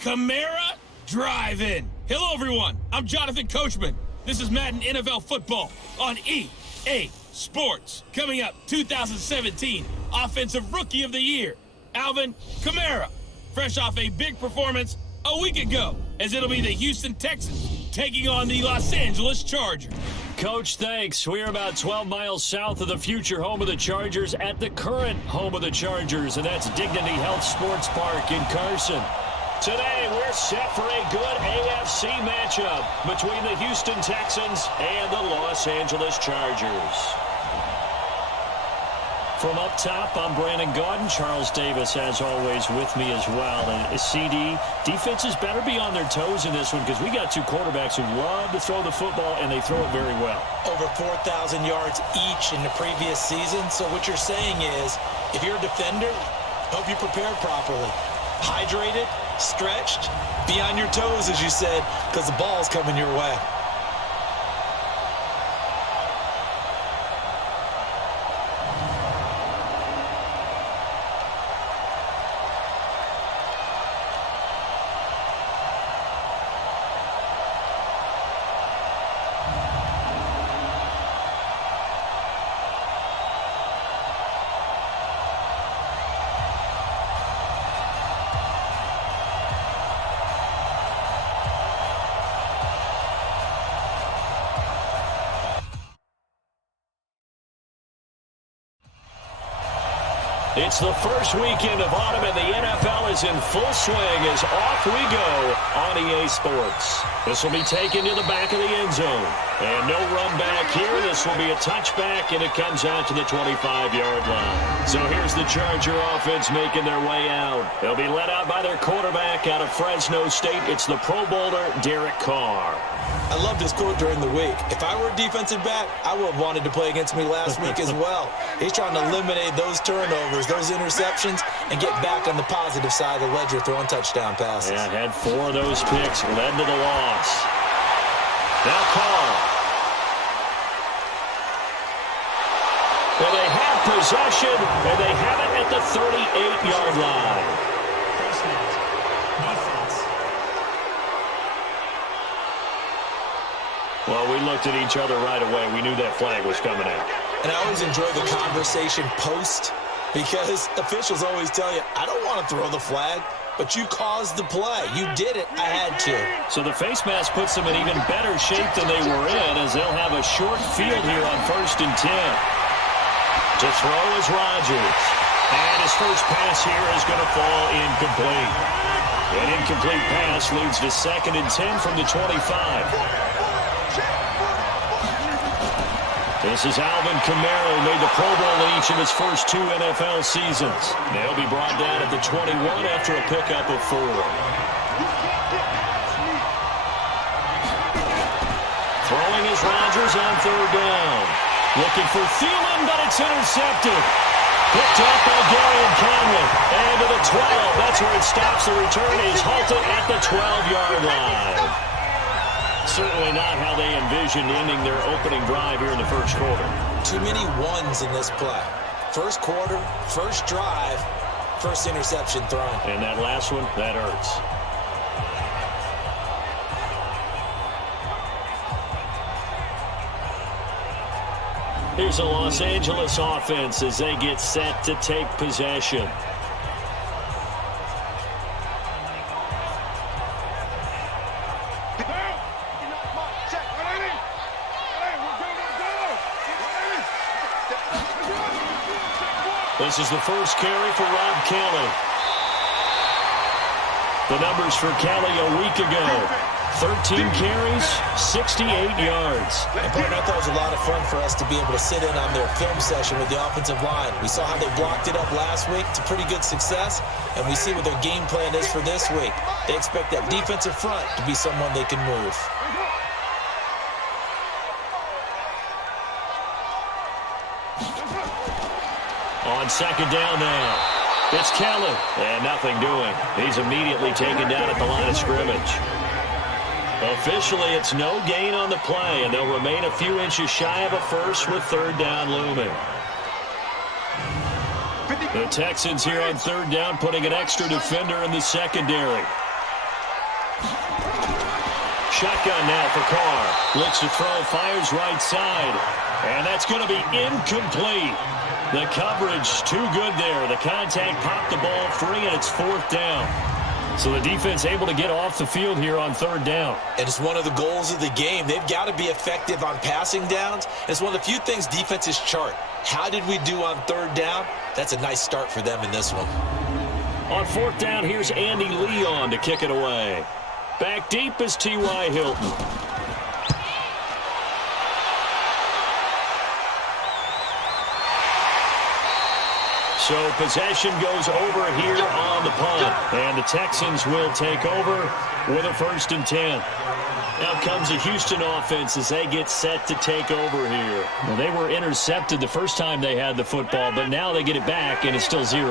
Kamara Drive-In. Hello, everyone. I'm Jonathan Coachman. This is Madden NFL Football on EA Sports. Coming up, 2017 Offensive Rookie of the Year, Alvin Kamara. Fresh off a big performance a week ago, as it'll be the Houston Texans taking on the Los Angeles Chargers. Coach, thanks. We're about 12 miles south of the future home of the Chargers at the current home of the Chargers, and that's Dignity Health Sports Park in Carson. Today, we're set for a good AFC matchup between the Houston Texans and the Los Angeles Chargers. From up top, I'm Brandon Gaudin. Charles Davis, as always, with me as well. And CD, defenses better be on their toes in this one because we got two quarterbacks who love to throw the football, and they throw it very well. Over 4,000 yards each in the previous season. So what you're saying is, if you're a defender, hope you prepared properly. Hydrated, stretched, be on your toes, as you said, because the ball's coming your way. It's the first weekend of autumn, and the NFL is in full swing as off we go on EA Sports. This will be taken to the back of the end zone. And no run back here. This will be a touchback, and it comes out to the 25-yard line. So here's the Charger offense making their way out. They'll be led out by their quarterback out of Fresno State. It's the Pro Bowler, Derek Carr. I love this quote during the week. If I were a defensive back, I would have wanted to play against me last week as well. He's trying to eliminate those turnovers, those interceptions, and get back on the positive side of the ledger throwing touchdown passes. Yeah, had 4 of those picks, led to the loss. Now Carr. Well, they have possession, and they have it at the 38-yard line. Well, we looked at each other right away. We knew that flag was coming out. And I always enjoy the conversation post because officials always tell you, I don't want to throw the flag, but you caused the play. You did it. I had to. So the face mask puts them in even better shape than they were in as they'll have a short field here on 1st and 10. To throw is Rodgers. And his first pass here is going to fall incomplete. An incomplete pass leads to 2nd and 10 from the 25. This is Alvin Kamara, who made the Pro Bowl in each of his first 2 NFL seasons. They'll be brought down at the 21 after a pickup of 4. Throwing is Rodgers on 3rd down. Looking for Thielen, but it's intercepted. Picked up by Darian Conley. And to the 12. That's where it stops. The return is halted at the 12-yard line. Certainly not how they envisioned ending their opening drive here in the first quarter. Too many ones in this play. First quarter, first drive, first interception thrown. And that last one, that hurts. Here's a Los Angeles offense as they get set to take possession. This is the first carry for Rob Kelly. The numbers for Kelly a week ago. 13 carries, 68 yards. And partner, I thought it was a lot of fun for us to be able to sit in on their film session with the offensive line. We saw how they blocked it up last week to pretty good success, and we see what their game plan is for this week. They expect that defensive front to be someone they can move. On 2nd down now. It's Kelly. And nothing doing. He's immediately taken down at the line of scrimmage. Officially, it's no gain on the play, and they'll remain a few inches shy of a first with 3rd down looming. The Texans here on 3rd down, putting an extra defender in the secondary. shotgun now for Carr. Looks to throw, fires right side. And that's going to be incomplete. The coverage too good there. The contact popped the ball free, and it's 4th down. So the defense able to get off the field here on 3rd down. And it's one of the goals of the game. They've got to be effective on passing downs. It's one of the few things defenses chart. How did we do on 3rd down? That's a nice start for them in this one. On 4th down, here's Andy Leon to kick it away. Back deep is T.Y. Hilton. So possession goes over here on the punt. And the Texans will take over with a 1st and 10. Now comes the Houston offense as they get set to take over here. Well, they were intercepted the first time they had the football, but now they get it back, and it's still 0-0.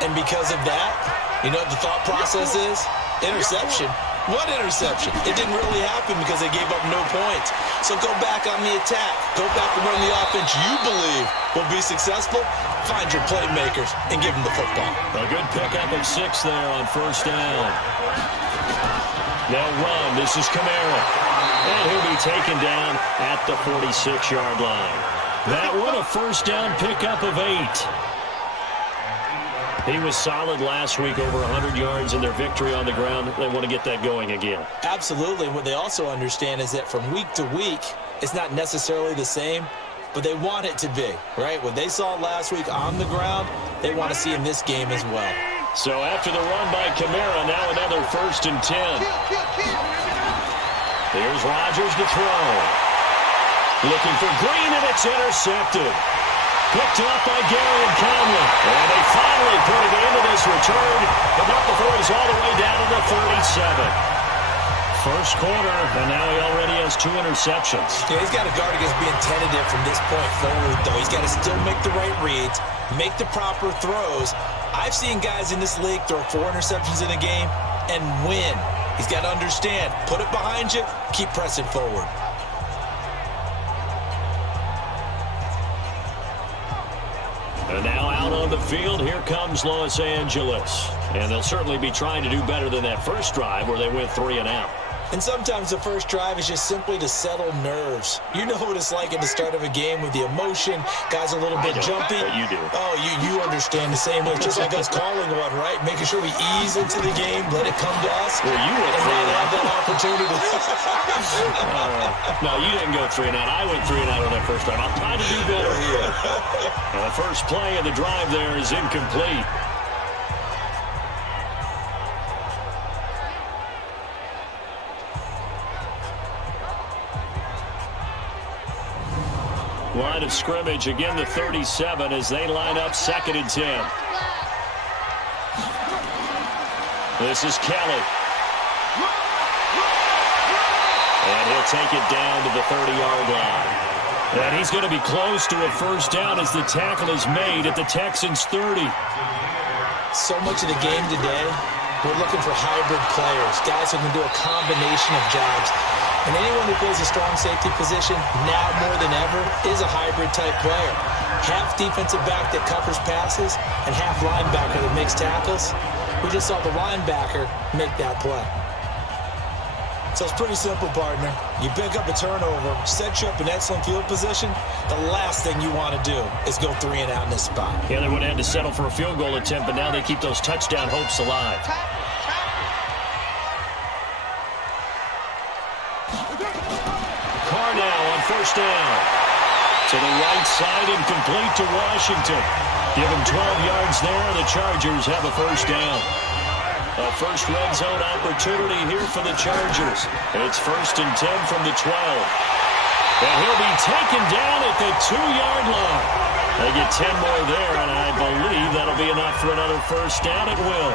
And because of that, you know what the thought process is? Interception. What interception? It didn't really happen because they gave up no points. So go back on the attack. Go back and run the offense you believe will be successful. Find your playmakers and give them the football. A good pickup of 6 there on 1st down. They'll run. This is Kamara. And he'll be taken down at the 46-yard line. That one a 1st down pickup of 8. He was solid last week, over 100 yards in their victory on the ground. They want to get that going again. Absolutely. And what they also understand is that from week to week, it's not necessarily the same, but they want it to be, right? What they saw last week on the ground, they want to see in this game as well. So after the run by Kamara, now another 1st and 10. Here's Rodgers to throw. Looking for Green, and it's intercepted. Picked up by Gary and Conley. And they finally put it into this return, but not before he's all the way down to the 37. First quarter, and now he already has 2 interceptions. Yeah, he's got to guard against being tentative from this point forward, though. He's got to still make the right reads, make the proper throws. I've seen guys in this league throw 4 interceptions in a game and win. He's got to understand, put it behind you, keep pressing forward. And now out on the field, here comes Los Angeles. And they'll certainly be trying to do better than that first drive where they went 3 and out. And sometimes the first drive is just simply to settle nerves. You know what it's like at the start of a game with the emotion. Guys are a little bit jumpy. But you do. Oh, you understand the same way. Just like us calling one, right? Making sure we ease into the game, let it come to us. Well, you went and 3 then and have that opportunity. No, you didn't go 3 and out. I went 3 and out on that first drive. I'll try to do better here. And the first play of the drive there is incomplete. Line of scrimmage, again the 37 as they line up 2nd and 10. This is Kelly. And he'll take it down to the 30-yard line. And he's going to be close to a 1st down as the tackle is made at the Texans' 30. So much of the game today, we're looking for hybrid players, guys who can do a combination of jobs. And anyone who plays a strong safety position, now more than ever, is a hybrid-type player. Half defensive back that covers passes, and half linebacker that makes tackles. We just saw the linebacker make that play. So it's pretty simple, partner. You pick up a turnover, set you up in excellent field position. The last thing you want to do is go 3 and out in this spot. Yeah, they would have had to settle for a field goal attempt, but now they keep those touchdown hopes alive. Carr now on 1st down. To the right side and complete to Washington. Give him 12 yards there. The Chargers have a 1st down. A first red zone opportunity here for the Chargers. It's 1st and 10 from the 12. And he'll be taken down at the 2-yard line. They get 10 more there, and I believe that'll be enough for another 1st down. It will.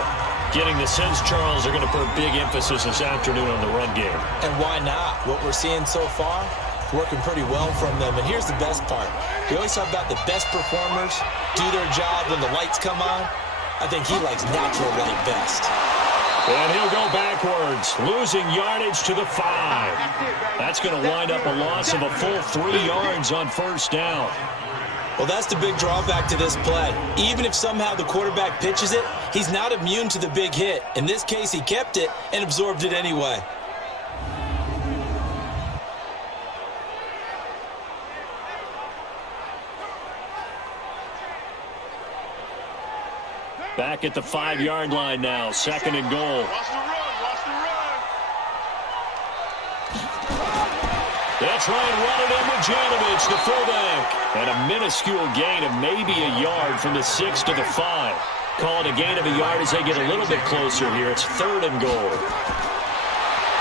Getting the sense Charles are going to put a big emphasis this afternoon on the run game. And why not? What we're seeing so far, working pretty well from them. And here's the best part. We always talk about the best performers do their job when the lights come on. I think he likes natural light best. And he'll go backwards, losing yardage to the 5. That's going to wind up a loss of a full 3 yards on 1st down. Well, that's the big drawback to this play. Even if somehow the quarterback pitches it, he's not immune to the big hit. In this case, he kept it and absorbed it anyway. Back at the 5-yard line now, 2nd and goal. Watch the run. Watch the run. That's right, running in with Janovich, the fullback. And a minuscule gain of maybe a yard from the 6 to the 5. Call it a gain of a yard as they get a little bit closer here. It's 3rd and goal.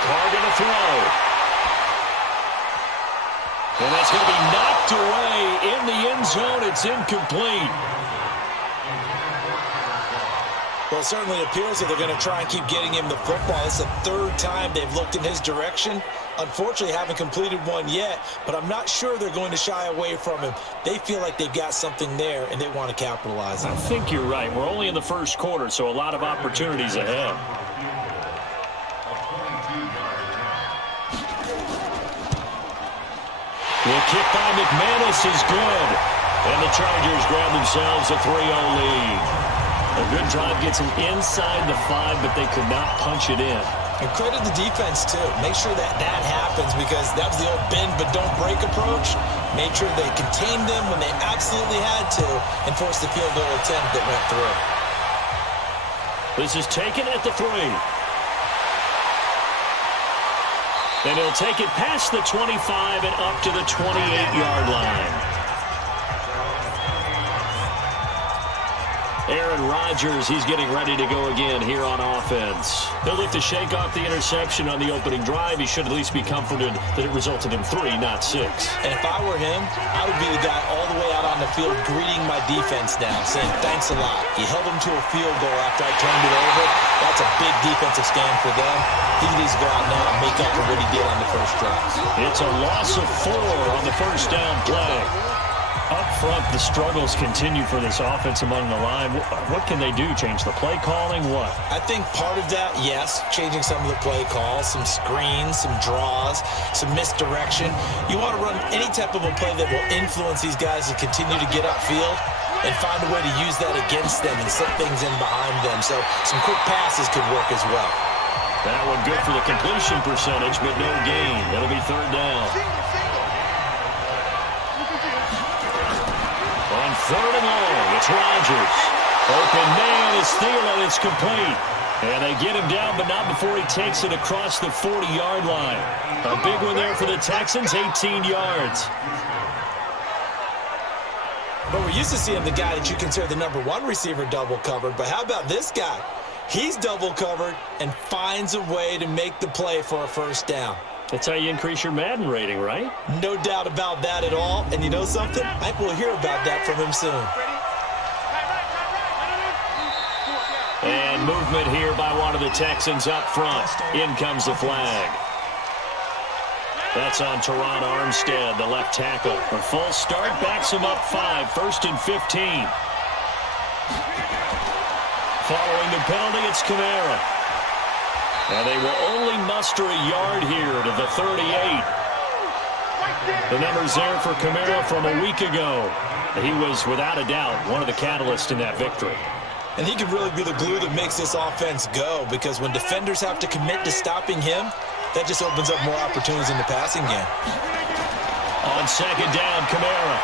Carr going to throw. And that's going to be knocked away in the end zone. It's incomplete. Well, it certainly appears that they're going to try and keep getting him the football. It's the 3rd time they've looked in his direction. Unfortunately, haven't completed one yet, but I'm not sure they're going to shy away from him. They feel like they've got something there, and they want to capitalize on it. I think you're right. We're only in the 1st quarter, so a lot of opportunities ahead. The kick by McManus is good. And the Chargers grab themselves a 3-0 lead. A good drive gets them inside the 5, but they could not punch it in. And credit the defense, too. Make sure that happens because that was the old bend but don't break approach. Made sure they contained them when they absolutely had to and forced the field goal attempt that went through. This is taken at the 3. And he'll take it past the 25 and up to the 28-yard line. Aaron Rodgers, he's getting ready to go again here on offense. He'll look to shake off the interception on the opening drive. He should at least be comforted that it resulted in 3, not 6. And if I were him, I would be the guy all the way out on the field greeting my defense down, saying, thanks a lot. You held him to a field goal after I turned it over. That's a big defensive stand for them. He needs to go out now and make up for what he did on the first drive. It's a loss of 4 on the first down play. Up front, the struggles continue for this offense among the line. What can they do? Change the play calling? What? I think part of that, yes, changing some of the play calls, some screens, some draws, some misdirection. You want to run any type of a play that will influence these guys to continue to get upfield and find a way to use that against them and set things in behind them. So some quick passes could work as well. That one good for the completion percentage, but no gain. It'll be 3rd down. On 3rd and long, it's Rodgers. Open man is Thielen. It's complete. And they get him down, but not before he takes it across the 40-yard line. A big one there for the Texans, 18 yards. But we're used to seeing the guy that you consider the number 1 receiver double covered. But how about this guy? He's double covered and finds a way to make the play for a first down. That's how you increase your Madden rating, right? No doubt about that at all. And you know something? I think we'll hear about that from him soon. And movement here by one of the Texans up front. In comes the flag. That's on Teron Armstead, the left tackle. A full start backs him up 5, 1st and 15. Following the penalty, it's Kamara. And they will only muster a yard here to the 38. The number's there for Kamara from a week ago. He was, without a doubt, one of the catalysts in that victory. And he could really be the glue that makes this offense go, because when defenders have to commit to stopping him, that just opens up more opportunities in the passing game. On 2nd down, Kamara.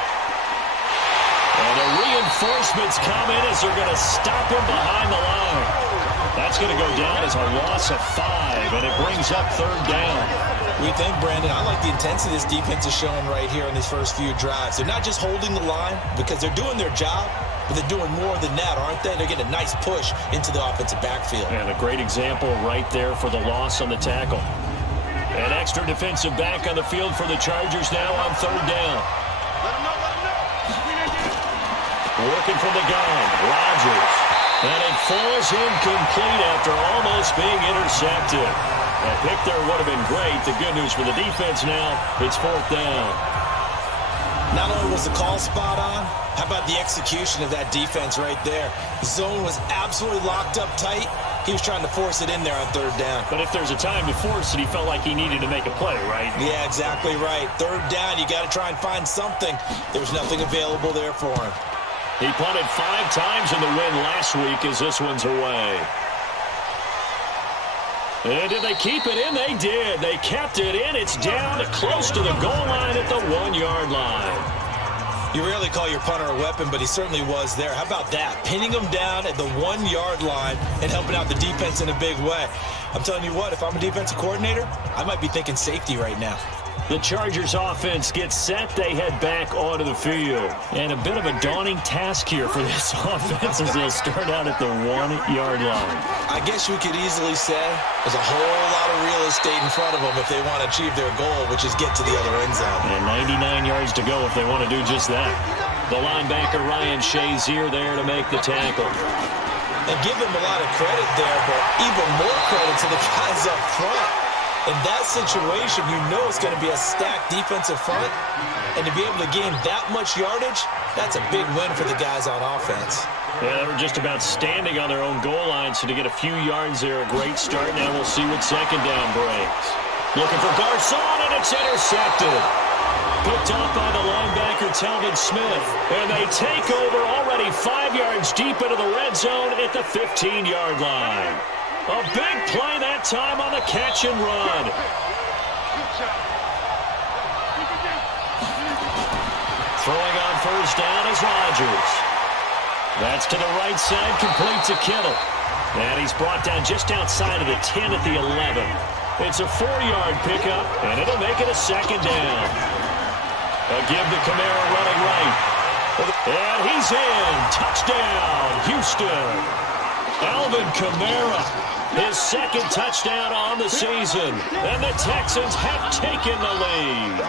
And the reinforcements come in as they're going to stop him behind the line. That's going to go down as a loss of 5, and it brings up 3rd down. We think, Brandon, I like the intensity this defense is showing right here in these first few drives. They're not just holding the line because they're doing their job, but they're doing more than that, aren't they? They're getting a nice push into the offensive backfield. And a great example right there for the loss on the tackle. An extra defensive back on the field for the Chargers now on 3rd down. Working from the gun, Rodgers. And it falls incomplete after almost being intercepted. A pick there would have been great. The good news for the defense now, it's 4th down. Not only was the call spot on, how about the execution of that defense right there? The zone was absolutely locked up tight. He was trying to force it in there on 3rd down. But if there's a time to force it, he felt like he needed to make a play, right? Yeah, exactly right. 3rd down, you got to try and find something. There was nothing available there for him. He punted 5 times in the win last week as this one's away. And did they keep it in? They did. They kept it in. It's down close to the goal line at the 1-yard line. You rarely call your punter a weapon, but he certainly was there. How about that? Pinning him down at the 1-yard line and helping out the defense in a big way. I'm telling you what, if I'm a defensive coordinator, I might be thinking safety right now. The Chargers offense gets set. They head back onto the field. And a bit of a daunting task here for this offense as they'll start out at the 1-yard line. I guess you could easily say there's a whole lot of real estate in front of them if they want to achieve their goal, which is get to the other end zone. And 99 yards to go if they want to do just that. The linebacker Ryan Shazier there to make the tackle. And give them a lot of credit there, but even more credit to the guys up front. In that situation, you know it's going to be a stacked defensive front. And to be able to gain that much yardage, that's a big win for the guys on offense. Yeah, they were just about standing on their own goal line, so to get a few yards there, a great start. Now we'll see what second down brings. Looking for Garcon, and it's intercepted. Picked off by the linebacker, Telvin Smith. And they take over already 5 yards deep into the red zone at the 15-yard line. A big play that time on the catch and run. Throwing on first down is Rodgers. That's to the right side, complete to Kittle. And he's brought down just outside of the 10 at the 11. It's a 4-yard pickup, and it'll make it a second down. A give to Kamara running right. And he's in. Touchdown, Houston. Alvin Kamara, his second touchdown on the season. And the Texans have taken the lead.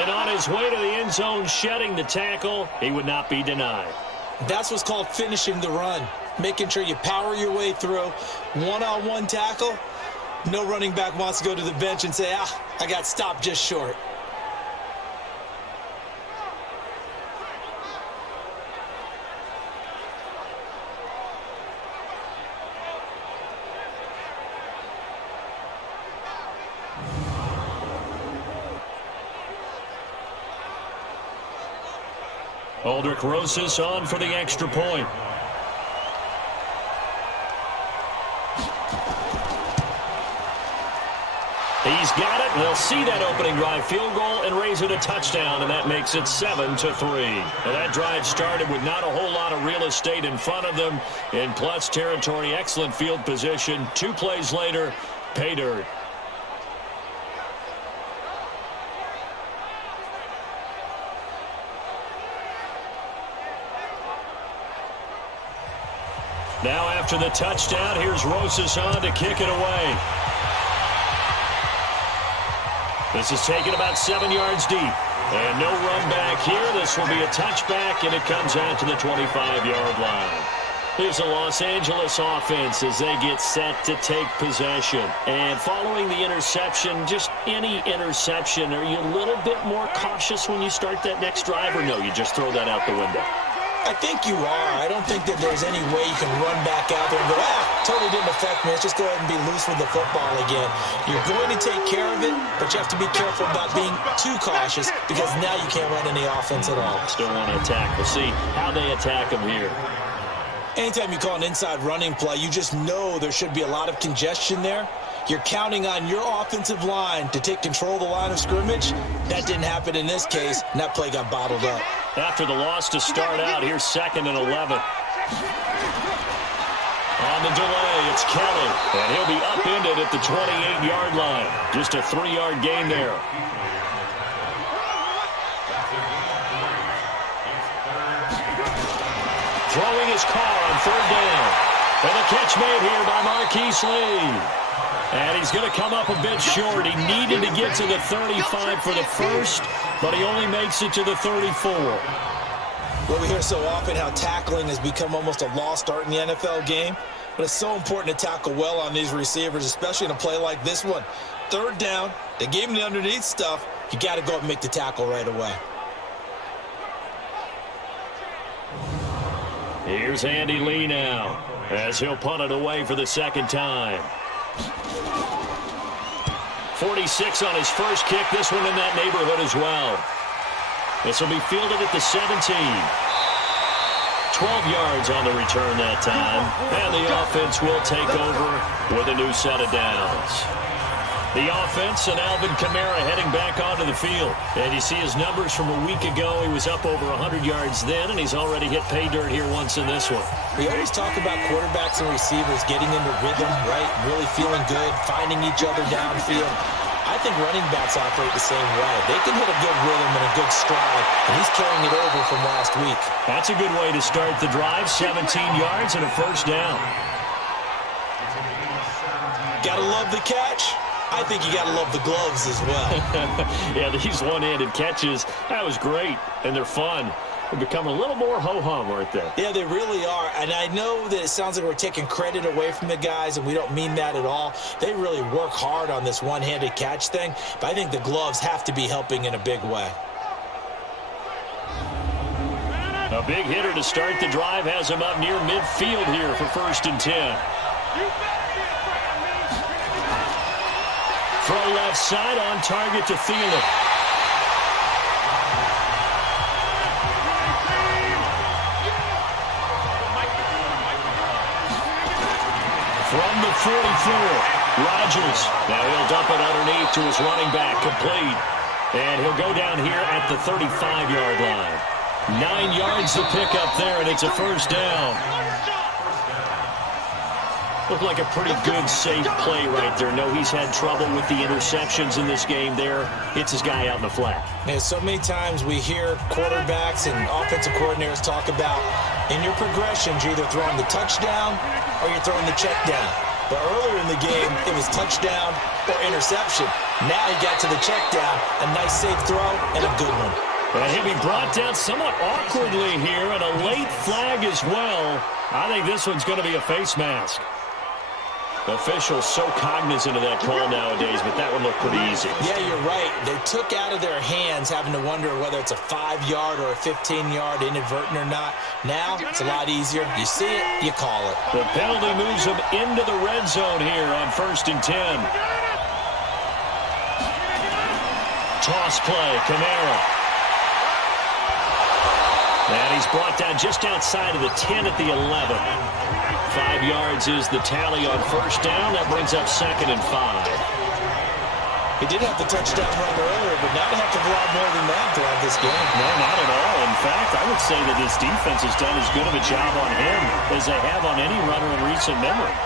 And on his way to the end zone, shedding the tackle, he would not be denied. That's what's called finishing the run. Making sure you power your way through. One-on-one tackle. No running back wants to go to the bench and say, I got stopped just short. Aldrich Rosas on for the extra point. He's got it. They'll see that opening drive field goal and raise it a touchdown, and that makes it 7-3. Now that drive started with not a whole lot of real estate in front of them. In plus territory, excellent field position. 2 plays later, pay dirt. Now after the touchdown, here's Rosas on to kick it away. This is taken about 7 yards deep. And no run back here. This will be a touchback, and it comes out to the 25-yard line. Here's the Los Angeles offense as they get set to take possession. And following the interception, just any interception, are you a little bit more cautious when you start that next drive, or no, you just throw that out the window? I think you are. I don't think that there's any way you can run back out there and go, totally didn't affect me. Let's just go ahead and be loose with the football again. You're going to take care of it, but you have to be careful about being too cautious because now you can't run any offense at all. Still want to attack. We'll see how they attack them here. Anytime you call an inside running play, you just know there should be a lot of congestion there. You're counting on your offensive line to take control of the line of scrimmage. That didn't happen in this case, and that play got bottled up. After the loss to start out, here's 2nd and 11. On the delay, it's Kelly, and he'll be upended at the 28-yard line. Just a 3-yard gain there. Throwing his car on 3rd down. And the catch made here by Marquise Lee. And he's going to come up a bit short. He needed to get to the 35 for the first, but he only makes it to the 34. Well, we hear so often how tackling has become almost a lost art in the NFL game, but it's so important to tackle well on these receivers, especially in a play like this one. 3rd down, they gave him the underneath stuff. You got to go up and make the tackle right away. Here's Andy Lee now, as he'll punt it away for the 2nd time. 46 on his first kick, this one in that neighborhood as well. This will be fielded at the 17. 12 yards on the return that time. And the offense will take over with a new set of downs. The offense and Alvin Kamara heading back onto the field. And you see his numbers from a week ago. He was up over 100 yards then, and he's already hit pay dirt here once in this one. We always talk about quarterbacks and receivers getting into rhythm, right? Really feeling good, finding each other downfield. I think running backs operate the same way. They can hit a good rhythm and a good stride, and he's carrying it over from last week. That's a good way to start the drive. 17 yards and a first down. Gotta love the catch. I think you gotta love the gloves as well. Yeah, these one-handed catches, that was great, and they're fun. They've become a little more ho-hum, aren't they? Yeah, they really are. And I know that it sounds like we're taking credit away from the guys, and we don't mean that at all. They really work hard on this one-handed catch thing, but I think the gloves have to be helping in a big way. A big hitter to start the drive has him up near midfield here for 1st and 10. Throw left side on target to Thielen. From the 44, Rodgers. Now he'll dump it underneath to his running back, complete. And he'll go down here at the 35-yard line. 9 yards to pick up there, and it's a first down. Looked like a pretty good, safe play right there. No, he's had trouble with the interceptions in this game there. Hits his guy out in the flat. Man, so many times we hear quarterbacks and offensive coordinators talk about in your progressions, you're either throwing the touchdown or you're throwing the check down. But earlier in the game, it was touchdown or interception. Now he got to the check down, a nice safe throw, and a good one. And he'll be brought down somewhat awkwardly here, and a late flag as well. I think this one's going to be a face mask. Officials so cognizant of that call nowadays, but that one looked pretty easy. Yeah, you're right. They took out of their hands having to wonder whether it's a 5-yard or a 15-yard inadvertent or not. Now, it's a lot easier. You see it, you call it. The penalty moves them into the red zone here on 1st and 10. Toss play, Kamara. And he's brought down just outside of the 10 at the 11. 5 yards is the tally on first down. That brings up 2nd and 5. He did have the touchdown run earlier, but not a heck of a lot more than that throughout this game. No, not at all. In fact, I would say that his defense has done as good of a job on him as they have on any runner in recent memory.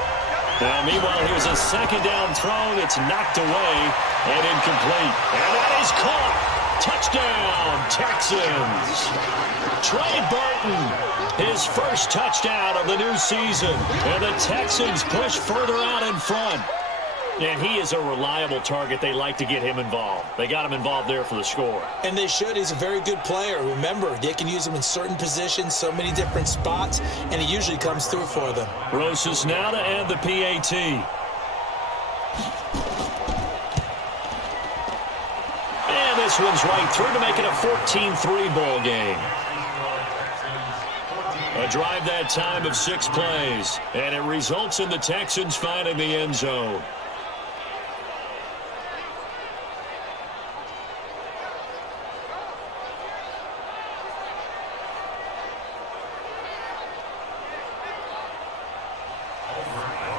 Now, meanwhile, here's a 2nd down throw that's knocked away and incomplete. And that is caught. Touchdown, Texans. Trey Burton, his first touchdown of the new season. And the Texans push further out in front. And he is a reliable target. They like to get him involved. They got him involved there for the score. And they should. He's a very good player. Remember, they can use him in certain positions, so many different spots, and he usually comes through for them. Rosas now to add the PAT. And this one's right through to make it a 14-3 ball game. A drive that time of 6 plays, and it results in the Texans finding the end zone.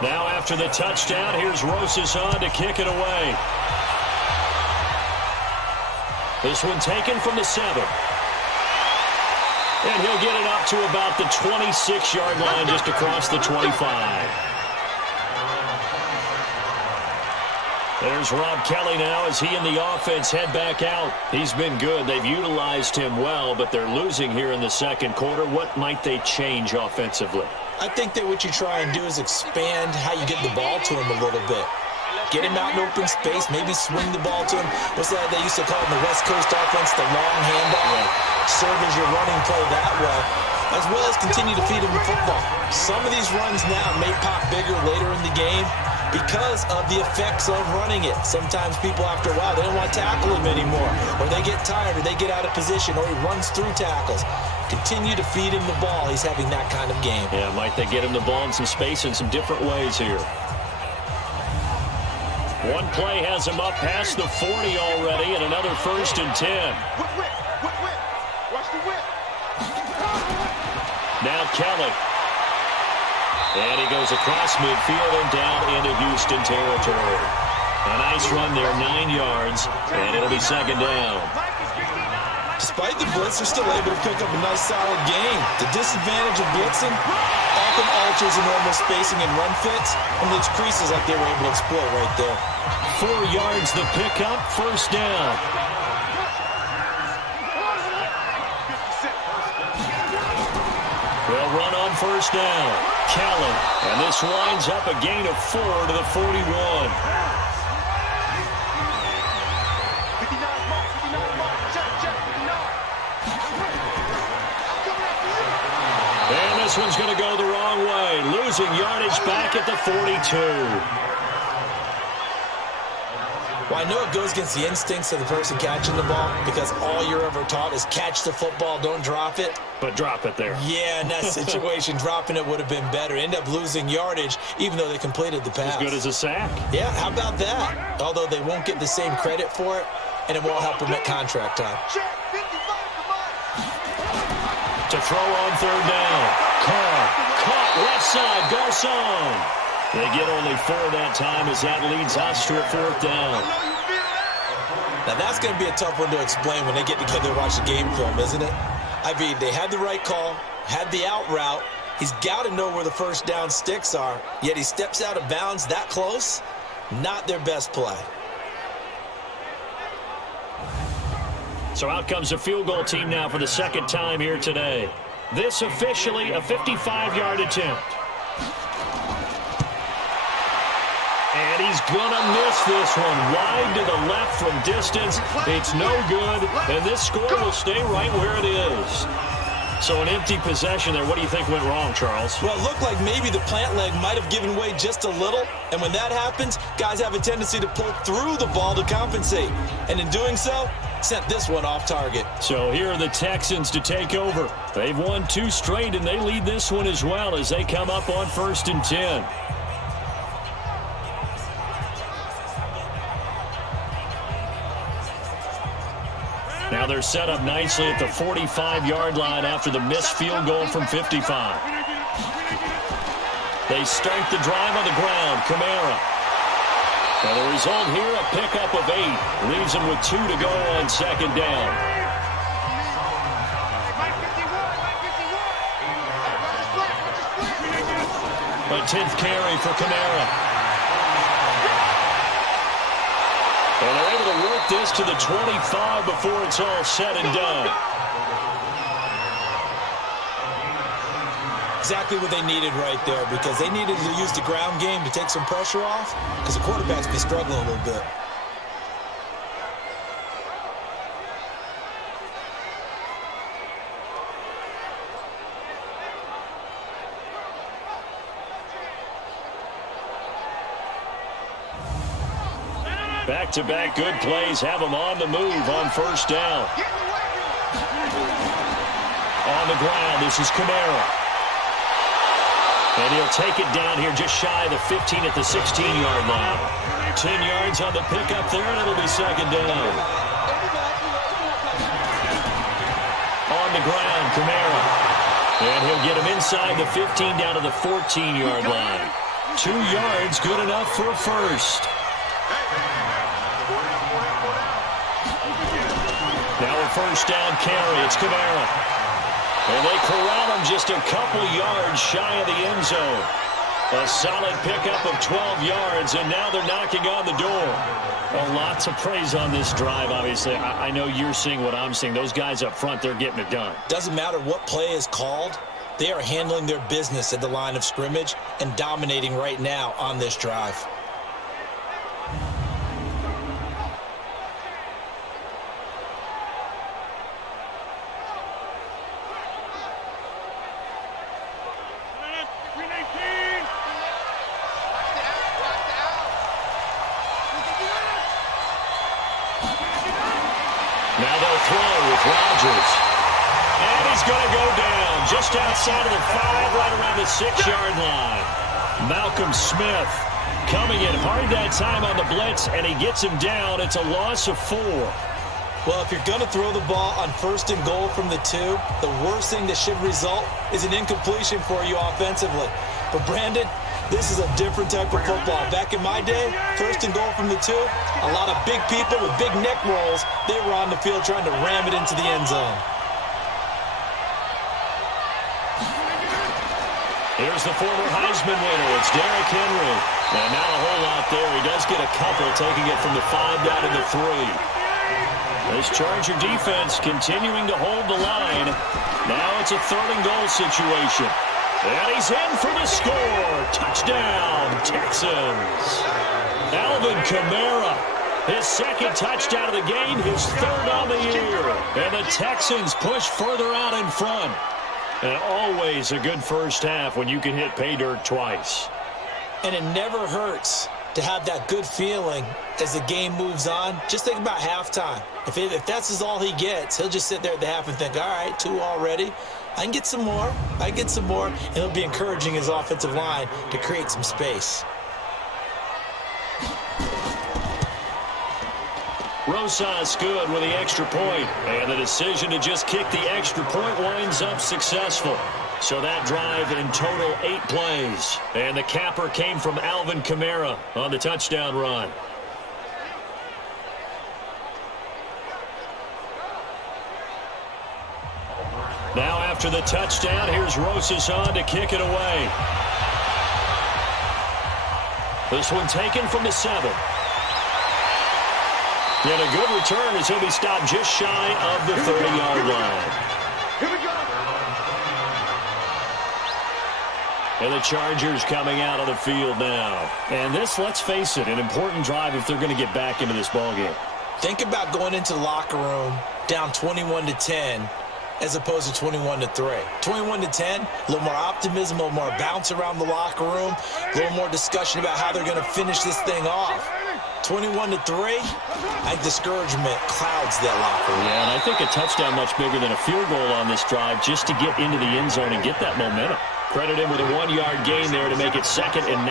Now after the touchdown, here's Rosas on to kick it away. This one taken from the 7. And he'll get it up to about the 26-yard line just across the 25. There's Rob Kelly now as he and the offense head back out. He's been good. They've utilized him well, but they're losing here in the second quarter. What might they change offensively? I think that what you try and do is expand how you get the ball to him a little bit. Get him out in open space, maybe swing the ball to him. What's that they used to call in the West Coast offense, the long handoff? Serve as your running play that way, as well as continue to feed him the football. Some of these runs now may pop bigger later in the game because of the effects of running it. Sometimes people, after a while, they don't want to tackle him anymore, or they get tired, or they get out of position, or he runs through tackles. Continue to feed him the ball. He's having that kind of game. Yeah, might they get him the ball in some space in some different ways here. One play has him up past the 40 already, and another 1st and 10. Watch the whip. Now Kelly. And he goes across midfield and down into Houston territory. A nice run there, 9 yards, and it'll be second down. Despite the blitz, they're still able to pick up a nice, solid gain. The disadvantage of blitzing often alters the normal spacing and run fits and leaves creases like they were able to exploit right there. 4 yards the pickup, first down. They'll run on first down. Callan, and this winds up a gain of 4 to the 41. And this one's going to go the wrong way, losing yardage back at the 42. Well, I know it goes against the instincts of the person catching the ball because all you're ever taught is catch the football, don't drop it. But drop it there. Yeah, in that situation, dropping it would have been better. End up losing yardage even though they completed the pass. As good as a sack. Yeah, how about that? Although they won't get the same credit for it, and it won't help them at contract time. To throw on third down. Carr, caught left side, Garcon. They get only 4 that time as that leads us to a 4th down. Now that's going to be a tough one to explain when they get together and watch the game film, isn't it? I mean, they had the right call, had the out route. He's got to know where the first down sticks are, yet he steps out of bounds that close. Not their best play. So out comes the field goal team now for the second time here today. This officially a 55-yard attempt. And he's going to miss this one. Wide to the left from distance. It's no good, and this score will stay right where it is. So an empty possession there. What do you think went wrong, Charles? Well, it looked like maybe the plant leg might have given way just a little, and when that happens, guys have a tendency to pull through the ball to compensate. And in doing so, sent this one off target. So here are the Texans to take over. They've won 2 straight, and they lead this one as well as they come up on 1st and 10. Now they're set up nicely at the 45-yard line after the missed field goal from 55. They start the drive on the ground. Kamara. And the result here, a pickup of 8. Leaves them with 2 to go on second down. A 10th carry for Kamara. And they're able to work this to the 25 before it's all said and done. Exactly what they needed right there, because they needed to use the ground game to take some pressure off, because the quarterback's been struggling a little bit. Back-to-back good plays have them on the move on first down. On the ground, this is Kamara. And he'll take it down here just shy of the 15 at the 16-yard line. 10 yards on the pickup there, and it'll be second down. On the ground, Kamara. And he'll get him inside the 15 down to the 14-yard line. 2 yards, good enough for a first. Now a first down carry. It's Kamara. And they corral him just a couple yards shy of the end zone. A solid pickup of 12 yards, and now they're knocking on the door. Well, lots of praise on this drive, obviously. I know you're seeing what I'm seeing. Those guys up front, they're getting it done. Doesn't matter what play is called. They are handling their business at the line of scrimmage and dominating right now on this drive. Now they'll throw with Rodgers. And he's going to go down just outside of the 5, right around the 6-yard line. Malcolm Smith coming in hard that time on the blitz, and he gets him down. It's a loss of 4. Well, if you're going to throw the ball on 1st and goal from the 2, the worst thing that should result is an incompletion for you offensively. But, Brandon, This is a different type of football. Back in my day, first and goal from the 2, a lot of big people with big neck rolls, they were on the field trying to ram it into the end zone. Here's the former Heisman winner. It's Derrick Henry. And not a whole lot there. He does get a couple, taking it from the 5 down to the 3. This Charger defense continuing to hold the line. Now it's a 3rd and goal situation. And he's in for the score. Touchdown, Texans. Alvin Kamara, his 2nd touchdown of the game, his 3rd on the year. And the Texans push further out in front. And always a good first half when you can hit pay dirt twice. And it never hurts to have that good feeling as the game moves on. Just think about halftime. If that's all he gets, he'll just sit there at the half and think, all right, 2 already. I can get some more. And he'll be encouraging his offensive line to create some space. Rosas good with the extra point. And the decision to just kick the extra point winds up successful. So that drive in total 8 plays. And the capper came from Alvin Kamara on the touchdown run. Now after the touchdown, here's Rosas on to kick it away. This one taken from the 7. And a good return as he'll be stopped just shy of the 30-yard line. Here we go. And the Chargers coming out on the field now. And this, let's face it, an important drive if they're going to get back into this ballgame. Think about going into the locker room down 21-10 as opposed to 21-3. 21-10, a little more optimism, a little more bounce around the locker room, a little more discussion about how they're going to finish this thing off. 21-3, I think discouragement clouds that locker room. Yeah, and I think a touchdown much bigger than a field goal on this drive just to get into the end zone and get that momentum. Credit him with a 1-yard gain there to make it 2nd and 9.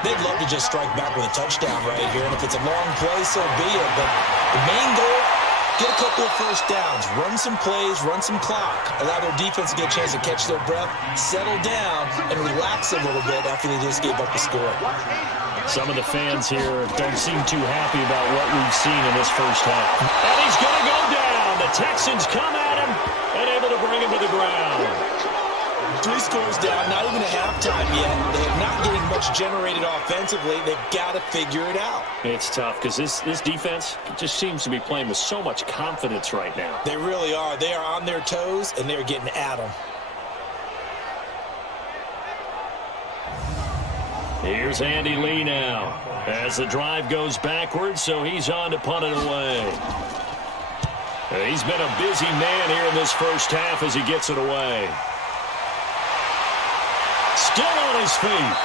They'd love to just strike back with a touchdown right here, and if it's a long play, so be it. But the main goal, get a couple of first downs, run some plays, run some clock, allow their defense to get a chance to catch their breath, settle down, and relax a little bit after they just gave up a score. Some of the fans here don't seem too happy about what we've seen in this first half. And he's going to go down. The Texans come at him and able to bring him to the ground. 3 scores down, not even a halftime yet. They're not getting much generated offensively. They've got to figure it out. It's tough because this defense just seems to be playing with so much confidence right now. They really are. They are on their toes, and they're getting at them. Here's Andy Lee now as the drive goes backwards, so he's on to punt it away. He's been a busy man here in this first half as he gets it away. Still on his feet.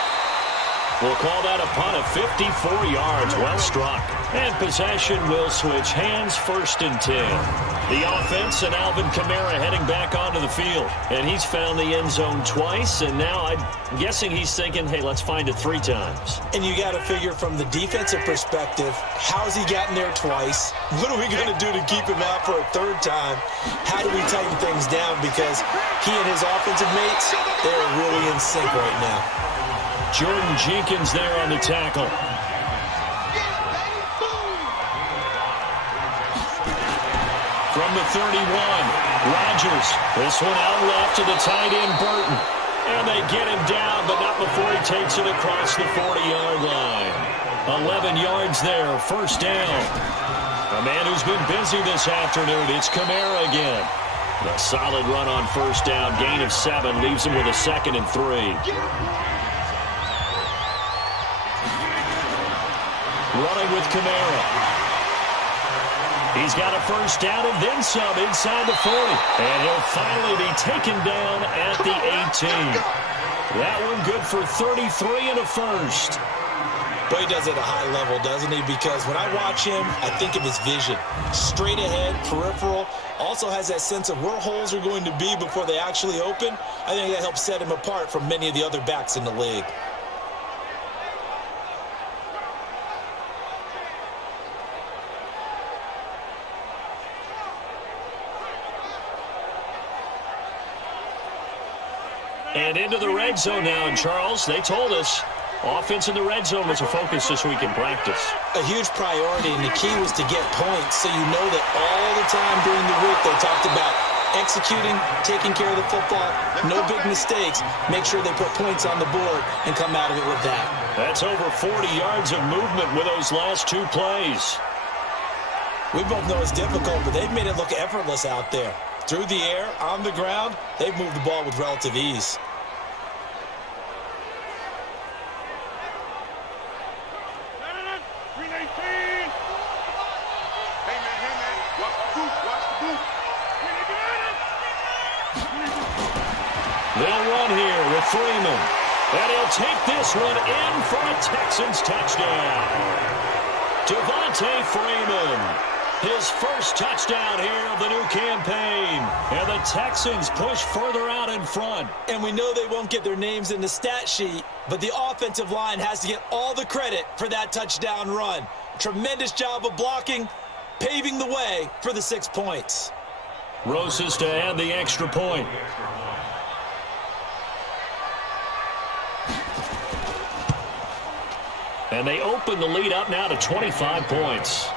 We'll call that a punt of 54 yards. Well struck. And possession will switch hands, 1st and 10. The offense and Alvin Kamara heading back onto the field. And he's found the end zone twice. And now I'm guessing he's thinking, hey, let's find it 3 times. And you got to figure from the defensive perspective, how's he gotten there twice? What are we going to do to keep him out for a 3rd time? How do we tighten things down? Because he and his offensive mates, they're really in sync right now. Jordan Jenkins there on the tackle. From the 31, Rodgers. This one out left to the tight end, Burton. And they get him down, but not before he takes it across the 40-yard line. 11 yards there, 1st down. A man who's been busy this afternoon, it's Kamara again. A solid run on 1st down, gain of 7, leaves him with a 2nd and 3. Running with Kamara. He's got a 1st down and then some inside the 40. And he'll finally be taken down at the 18. That one good for 33 and a 1st. But he does it at a high level, doesn't he? Because when I watch him, I think of his vision. Straight ahead, peripheral. Also has that sense of where holes are going to be before they actually open. I think that helps set him apart from many of the other backs in the league. And into the red zone now. And, Charles, they told us offense in the red zone was a focus this week in practice. A huge priority, and the key was to get points. So you know that all the time during the week they talked about executing, taking care of the football, no big mistakes. Make sure they put points on the board and come out of it with that. That's over 40 yards of movement with those last two plays. We both know it's difficult, but they've made it look effortless out there. Through the air, on the ground, they've moved the ball with relative ease. They'll run here with Freeman. And he'll take this one in for a Texans touchdown. Devontae Freeman, his first touchdown here of the new campaign. And the Texans push further out in front. And we know they won't get their names in the stat sheet, but the offensive line has to get all the credit for that touchdown run. Tremendous job of blocking, paving the way for the 6 points. Roses to add the extra point. And they open the lead up now to 25 points.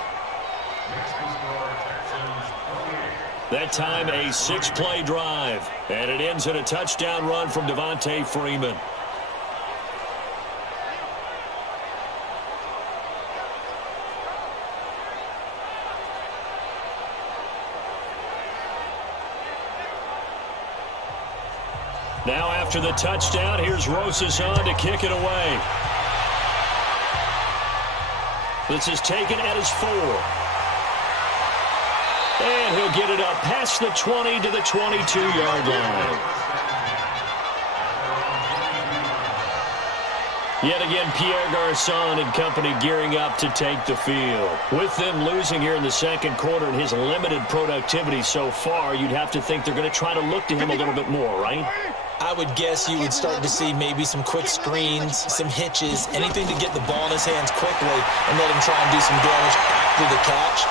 That time a 6-play drive. And it ends in a touchdown run from Devontae Freeman. Now after the touchdown, here's Roses on to kick it away. This is taken at his 4. And he'll get it up past the 20 to the 22-yard line. Yet again, Pierre Garçon and company gearing up to take the field. With them losing here in the second quarter and his limited productivity so far, you'd have to think they're going to try to look to him a little bit more, right? I would guess you would start to see maybe some quick screens, some hitches, anything to get the ball in his hands quickly and let him try and do some damage after the catch.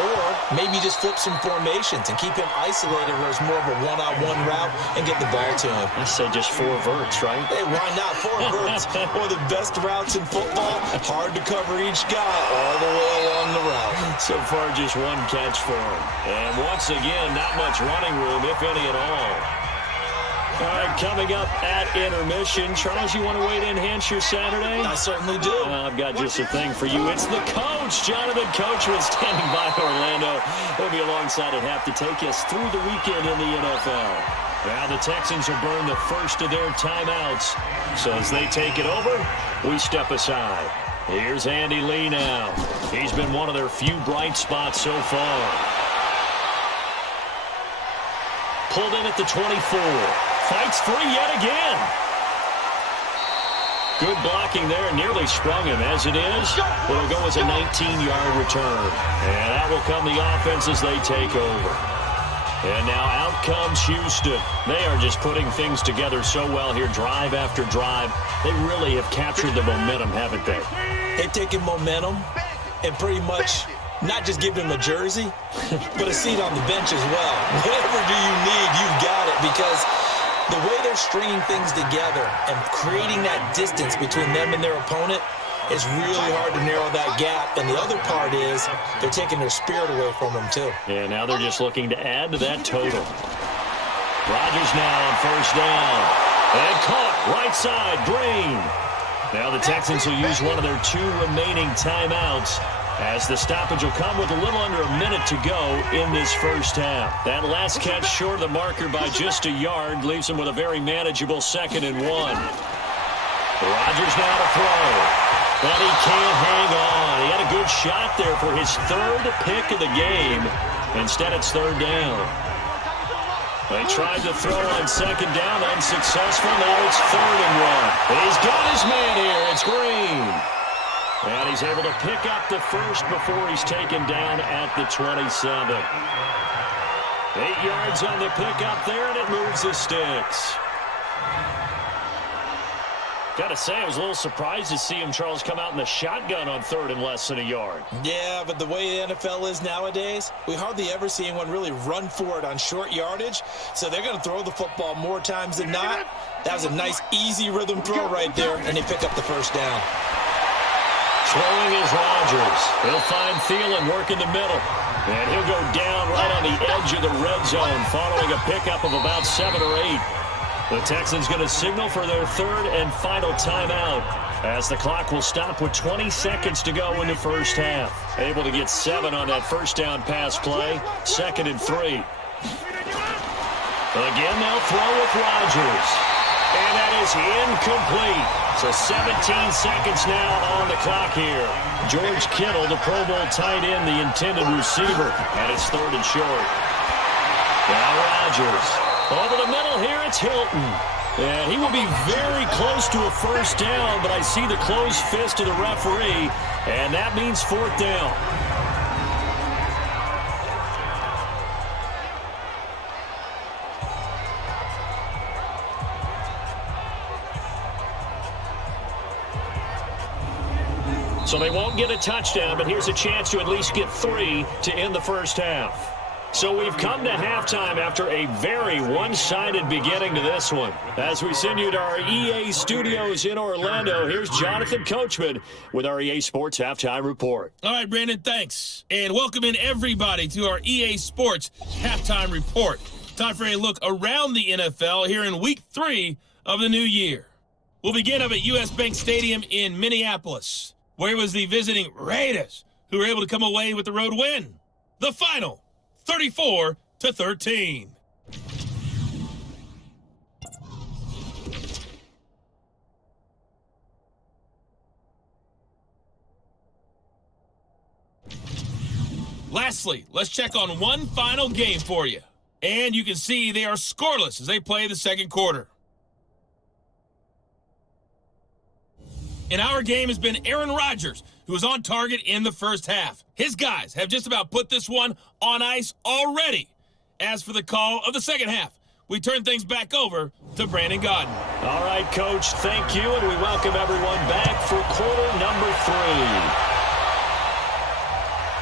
Or maybe just flip some formations and keep him isolated where it's more of a one-on-one route and get the ball to him. I say just 4 verts, right? Hey, why not 4 verts? One of the best routes in football. Hard to cover each guy all the way along the route. So far, just 1 catch for him. And once again, not much running room, if any at all. All right, coming up at intermission. Charles, you want to weigh in, enhance your Saturday? I certainly do. I've got just a thing for you. It's the coach, Jonathan Coachman, standing by Orlando. He'll be alongside at half to take us through the weekend in the NFL. Now the Texans will burn the first of their timeouts. So as they take it over, we step aside. Here's Andy Lee now. He's been one of their few bright spots so far. Pulled in at the 24. Fights free yet again. Good blocking there. Nearly sprung him. As it is, it'll go as a 19-yard return. And that will come the offense as they take over. And now out comes Houston. They are just putting things together so well here, drive after drive. They really have captured the momentum, haven't they? They've taken momentum and pretty much not just give him a jersey, but a seat on the bench as well. Whatever do you need, you've got it, because the way they're stringing things together and creating that distance between them and their opponent is really hard to narrow that gap. And the other part is they're taking their spirit away from them, too. Yeah, now they're just looking to add to that total. Rodgers now on first down. And caught right side, Green. Now the Texans will use one of their 2 remaining timeouts, as the stoppage will come with a little under a minute to go in this first half. That last catch short of the marker by just a yard leaves him with a very manageable 2nd and 1. Rodgers now to throw. But he can't hang on. He had a good shot there for his 3rd pick of the game. Instead, it's 3rd down. They tried to throw on 2nd down, unsuccessful. Now it's 3rd and 1. He's got his man here. It's Green. And he's able to pick up the first before he's taken down at the 27. 8 yards on the pickup there, and it moves the sticks. Got to say, I was a little surprised to see him, Charles, come out in the shotgun on third and less than a yard. Yeah, but the way the NFL is nowadays, we hardly ever see anyone really run for it on short yardage. So they're going to throw the football more times than not. That was a nice, easy rhythm throw right there, and they pick up the first down. Throwing is Rodgers. He'll find Thielen working the middle. And he'll go down right on the edge of the red zone following a pickup of about 7 or 8. The Texans going to signal for their third and final timeout as the clock will stop with 20 seconds to go in the first half. Able to get 7 on that first down pass play. 2nd and 3. Again, they'll throw with Rodgers. And that is incomplete. So 17 seconds now on the clock here. George Kittle, the Pro Bowl tight end, the intended receiver. And it's 3rd and short. Now Rodgers. Over the middle here, it's Hilton. And he will be very close to a first down, but I see the closed fist of the referee, and that means 4th down. So they won't get a touchdown, but here's a chance to at least get 3 to end the first half. So we've come to halftime after a very one-sided beginning to this one. As we send you to our EA studios in Orlando, here's Jonathan Coachman with our EA Sports Halftime Report. All right, Brandon, thanks. And welcome in everybody to our EA Sports Halftime Report. Time for a look around the NFL here in Week 3 of the new year. We'll begin up at US Bank Stadium in Minneapolis, where it was the visiting Raiders who were able to come away with the road win. The final, 34-13. Lastly, let's check on one final game for you. And you can see they are scoreless as they play the second quarter. In our game has been Aaron Rodgers, who was on target in the first half. His guys have just about put this one on ice already. As for the call of the second half, we turn things back over to Brandon Godden. All right, Coach, thank you, and we welcome everyone back for quarter number 3.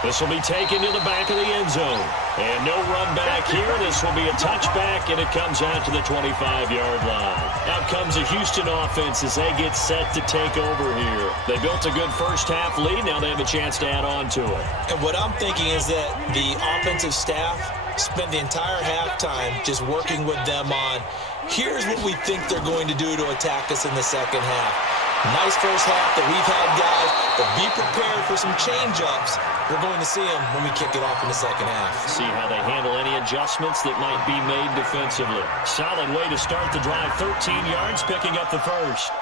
This will be taken to the back of the end zone. And no run back here. This will be a touchback, and it comes out to the 25-yard line. Out comes the Houston offense as they get set to take over here. They built a good first-half lead. Now they have a chance to add on to it. And what I'm thinking is that the offensive staff spent the entire halftime just working with them on, here's what we think they're going to do to attack us in the second half. Nice first half that we've had, guys, but be prepared for some change-ups. We're going to see them when we kick it off in the second half. See how they handle any adjustments that might be made defensively. Solid way to start the drive. 13 yards, picking up the first.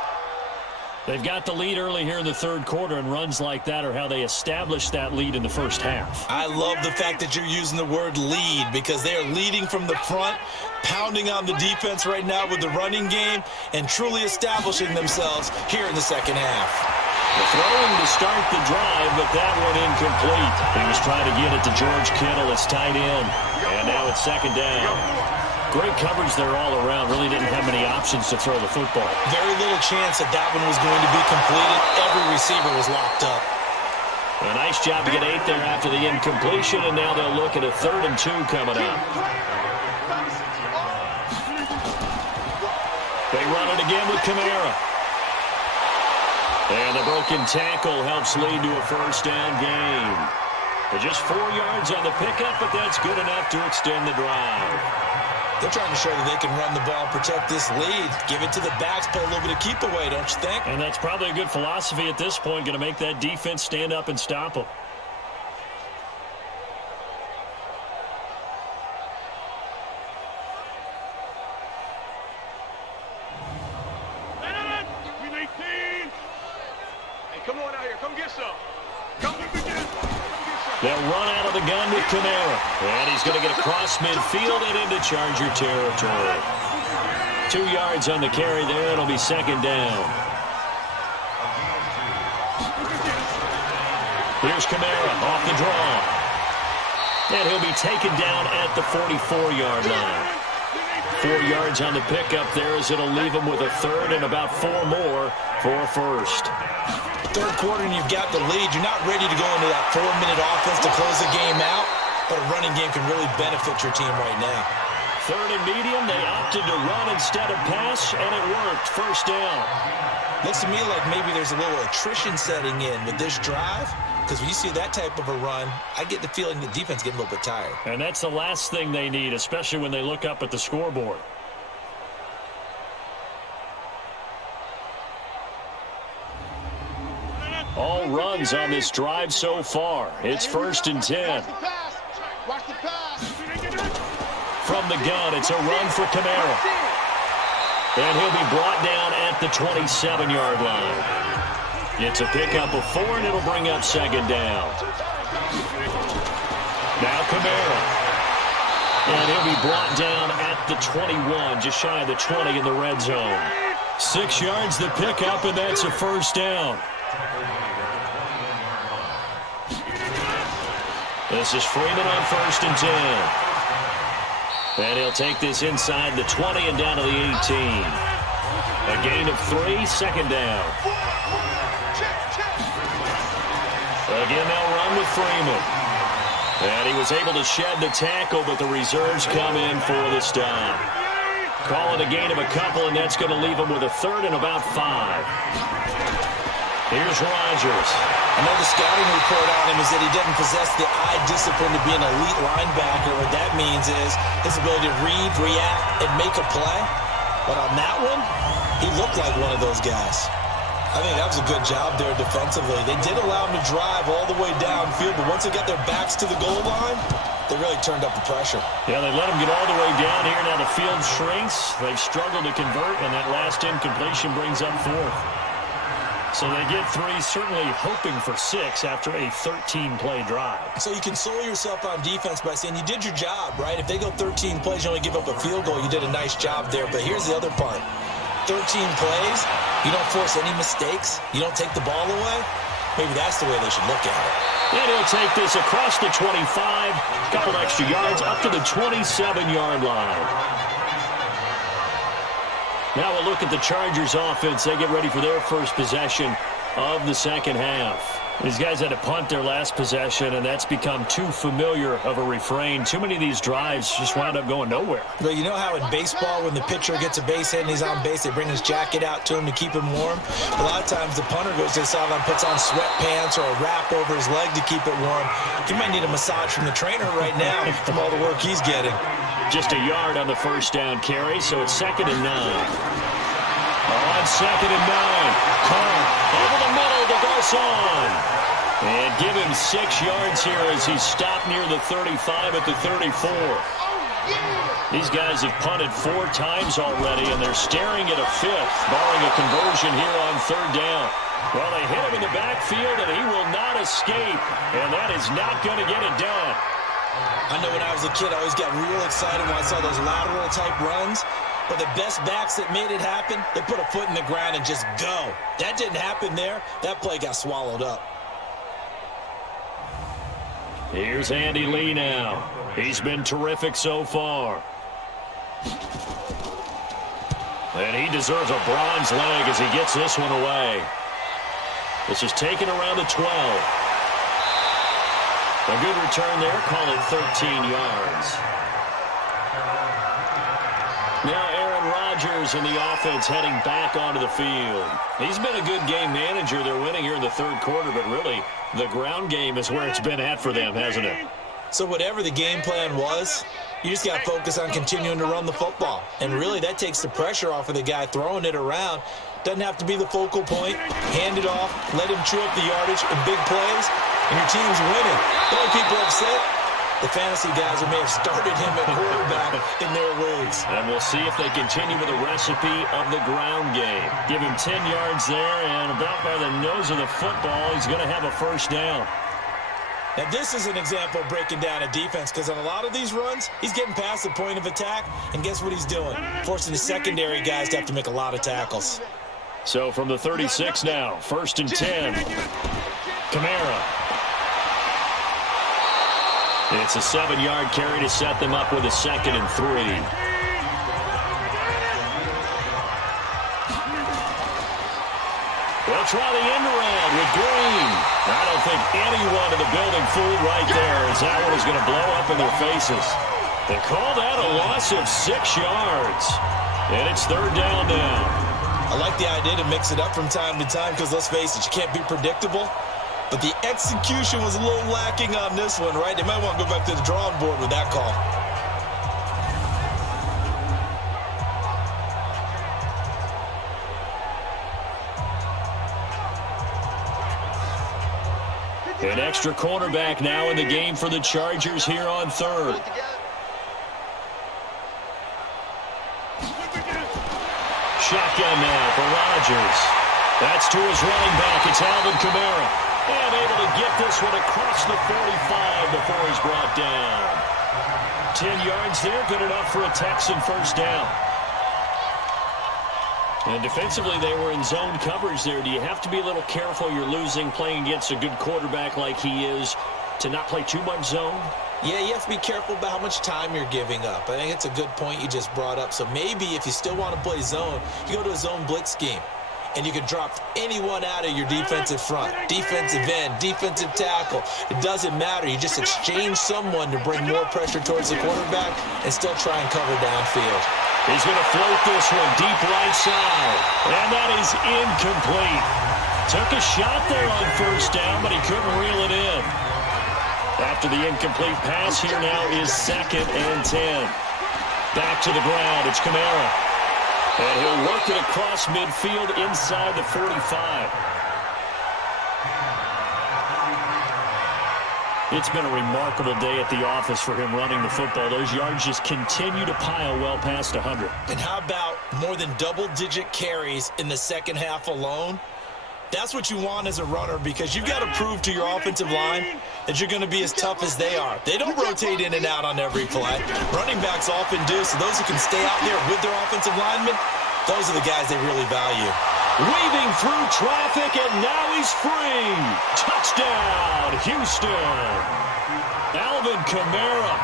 They've got the lead early here in the third quarter, and runs like that are how they establish that lead in the first half. I love the fact that you're using the word lead because they are leading from the front, pounding on the defense right now with the running game, and truly establishing themselves here in the second half. The throwing to start the drive, but that one incomplete. He was trying to get it to George Kittle, his tight end, and now it's second down. Great coverage there all around. Really didn't have many options to throw the football. Very little chance that that one was going to be completed. Every receiver was locked up. A nice job to get 8 there after the incompletion, and now they'll look at a 3rd and 2 coming up. They run it again with Kamara. And the broken tackle helps lead to a first down gain. Just 4 yards on the pickup, but that's good enough to extend the drive. They're trying to show that they can run the ball and protect this lead. Give it to the backs, play a little bit of keep away, don't you think? And that's probably a good philosophy at this point, going to make that defense stand up and stop them. Come on out here. Come get some. Come get some. They'll run out of the gun with Kamara. And he's going to get across midfield and into Charger territory. 2 yards on the carry there. It'll be second down. Here's Kamara off the draw. And he'll be taken down at the 44-yard line. 4 yards on the pickup there, as it'll leave them with a third and about 4 more for a first. Third quarter and you've got the lead. You're not ready to go into that 4-minute offense to close the game out, but a running game can really benefit your team right now. Third and medium, they opted to run instead of pass, and it worked. First down. Looks to me like maybe there's a little attrition setting in with this drive, because when you see that type of a run, I get the feeling the defense getting a little bit tired. And that's the last thing they need, especially when they look up at the scoreboard. All runs on this drive so far. It's 1st and 10. Watch the pass. From the gun, it's a run for Kamara. And he'll be brought down at the 27-yard line. It's a pickup of 4, and it'll bring up 2nd down. Now Kamara. And he'll be brought down at the 21, just shy of the 20 in the red zone. 6 yards the pickup, and that's a first down. This is Freeman on 1st and 10. And he'll take this inside the 20 and down to the 18. A gain of 3, 2nd down. Again, they'll run with Freeman. And he was able to shed the tackle, but the reserves come in for the stop. Call it a gain of a couple, and that's going to leave him with a third and about 5. Here's Rodgers. Another scouting report on him is that he doesn't possess the eye discipline to be an elite linebacker. What that means is his ability to read, react, and make a play. But on that one, he looked like one of those guys. I think that was a good job there defensively. They did allow him to drive all the way downfield, but once they got their backs to the goal line, they really turned up the pressure. Yeah, they let him get all the way down here. Now the field shrinks. They've struggled to convert, and that last incompletion brings up 4th. So they get 3, certainly hoping for 6 after a 13-play drive. So you console yourself on defense by saying you did your job, right? If they go 13 plays, you only give up a field goal, you did a nice job there. But here's the other part. 13 plays, you don't force any mistakes, you don't take the ball away. Maybe that's the way they should look at it. And he'll take this across the 25, a couple extra yards up to the 27-yard line. Now we'll look at the Chargers offense. They get ready for their first possession of the second half. These guys had to punt their last possession, and that's become too familiar of a refrain. Too many of these drives just wound up going nowhere. Well, you know how in baseball when the pitcher gets a base hit and he's on base, they bring his jacket out to him to keep him warm? A lot of times the punter goes to the sideline, puts on sweatpants or a wrap over his leg to keep it warm. He might need a massage from the trainer right now from all the work he's getting. Just a yard on the first down carry, so it's 2nd and 9. On 2nd and 9, Carr over the middle to Garcon. And give him 6 yards here as he's stopped near the 35 at the 34. These guys have punted 4 times already, and they're staring at a 5th, barring a conversion here on 3rd down. Well, they hit him in the backfield, and he will not escape, and that is not going to get it done. I know when I was a kid, I always got real excited when I saw those lateral-type runs. But the best backs that made it happen, they put a foot in the ground and just go. That didn't happen there. That play got swallowed up. Here's Andy Lee now. He's been terrific so far. And he deserves a bronze leg as he gets this one away. This is taken around the 12. A good return there. Call it 13 yards. Now Aaron Rodgers and the offense heading back onto the field. He's been a good game manager. They're winning here in the 3rd quarter, but really the ground game is where it's been at for them, hasn't it? So whatever the game plan was, you just got to focus on continuing to run the football. And really that takes the pressure off of the guy throwing it around. Doesn't have to be the focal point. Hand it off, let him chew up the yardage in big plays, and your team's winning. The only people upset, the fantasy guys who may have started him at quarterback in their leagues. And we'll see if they continue with the recipe of the ground game. Give him 10 yards there, and about by the nose of the football, he's going to have a first down. Now, this is an example of breaking down a defense, because on a lot of these runs, he's getting past the point of attack, and guess what he's doing? Forcing the secondary guys to have to make a lot of tackles. So from the 36 now, 1st and 10. Kamara. It's a 7-yard carry to set them up with a 2nd and 3. try the end around with Green. I don't think anyone in the building fooled right there, as that one is going to blow up in their faces. They call that a loss of 6 yards. And it's 3rd down now. I like the idea to mix it up from time to time because, let's face it, you can't be predictable. But the execution was a little lacking on this one, right? They might want to go back to the drawing board with that call. An extra cornerback now in the game for the Chargers here on 3rd. Shotgun now for Rodgers. That's to his running back. It's Alvin Kamara. And able to get this one across the 45 before he's brought down. 10 yards there, good enough for a Texan first down. And defensively, they were in zone coverage there. Do you have to be a little careful? You're losing, playing against a good quarterback like he is, to not play too much zone? Yeah, you have to be careful about how much time you're giving up. I think it's a good point you just brought up. So maybe if you still want to play zone, you go to a zone blitz scheme. And you can drop anyone out of your defensive front, defensive end, defensive tackle. It doesn't matter. You just exchange someone to bring more pressure towards the quarterback and still try and cover downfield. He's going to float this one deep right side. And that is incomplete. Took a shot there on first down, but he couldn't reel it in. After the incomplete pass, here now is 2nd and 10. Back to the ground. It's Kamara. And he'll work it across midfield inside the 45. It's been a remarkable day at the office for him running the football. Those yards just continue to pile well past 100. And how about more than double-digit carries in the second half alone? That's what you want as a runner, because you've got to prove to your offensive line that you're going to be as tough as they are. They don't rotate in and out on every play. Running backs often do, so those who can stay out there with their offensive linemen, those are the guys they really value. Weaving through traffic, and now he's free. Touchdown, Houston. Alvin Kamara,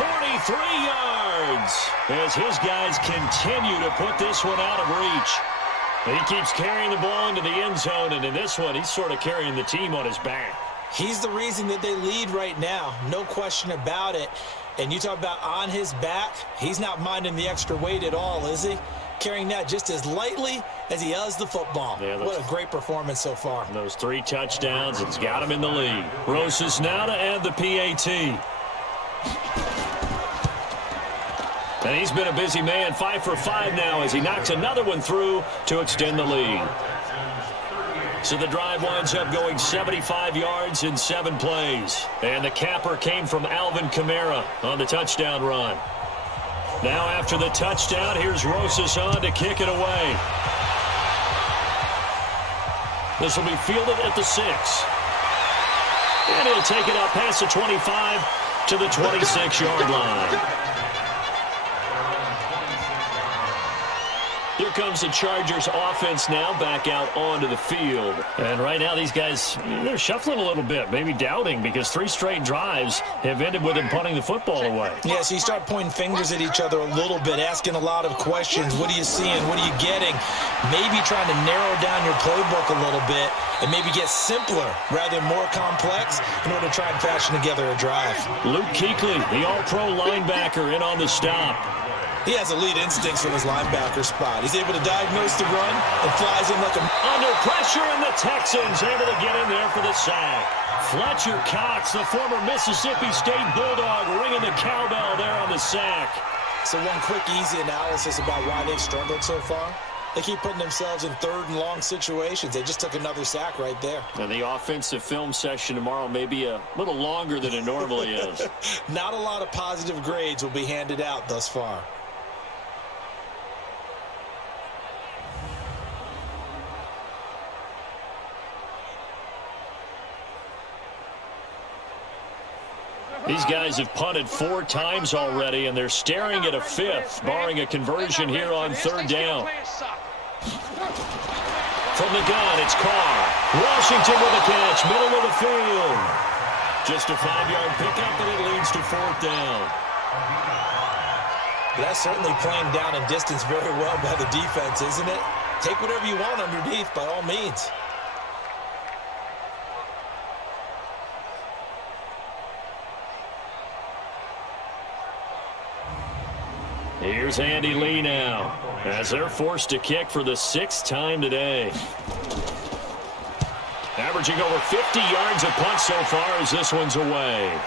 43 yards, as his guys continue to put this one out of reach. He keeps carrying the ball into the end zone, and in this one, he's sort of carrying the team on his back. He's the reason that they lead right now, no question about it. And you talk about on his back, he's not minding the extra weight at all, is he? Carrying that just as lightly as he does the football. Yeah, what a great performance so far. Those 3 touchdowns, it's got him in the lead. Rosas now to add the PAT. And he's been a busy man, 5 for 5 now as he knocks another one through to extend the lead. So the drive winds up going 75 yards in 7 plays. And the capper came from Alvin Kamara on the touchdown run. Now after the touchdown, here's Rosas on to kick it away. This will be fielded at the 6. And he'll take it up past the 25 to the 26-yard line. Here comes the Chargers offense now back out onto the field. And right now these guys, they're shuffling a little bit, maybe doubting, because 3 straight drives have ended with them punting the football away. Yeah, so you start pointing fingers at each other a little bit, asking a lot of questions. What are you seeing? What are you getting? Maybe trying to narrow down your playbook a little bit and maybe get simpler rather than more complex in order to try and fashion together a drive. Luke Kuechly, the all-pro linebacker, in on the stop. He has elite instincts from his linebacker spot. He's able to diagnose the run and flies in like a... Under pressure, and the Texans able to get in there for the sack. Fletcher Cox, the former Mississippi State Bulldog, ringing the cowbell there on the sack. So one quick, easy analysis about why they've struggled so far. They keep putting themselves in 3rd and long situations. They just took another sack right there. And the offensive film session tomorrow may be a little longer than it normally is. Not a lot of positive grades will be handed out thus far. These guys have punted 4 times already, and they're staring at a 5th, barring a conversion here on 3rd down. From the gun, it's Carr. Washington with a catch, middle of the field. Just a 5-yard pickup, and it leads to 4th down. That's certainly playing down in distance very well by the defense, isn't it? Take whatever you want underneath, by all means. Here's Andy Lee now as they're forced to kick for the 6th time today. Averaging over 50 yards a punt so far as this one's away.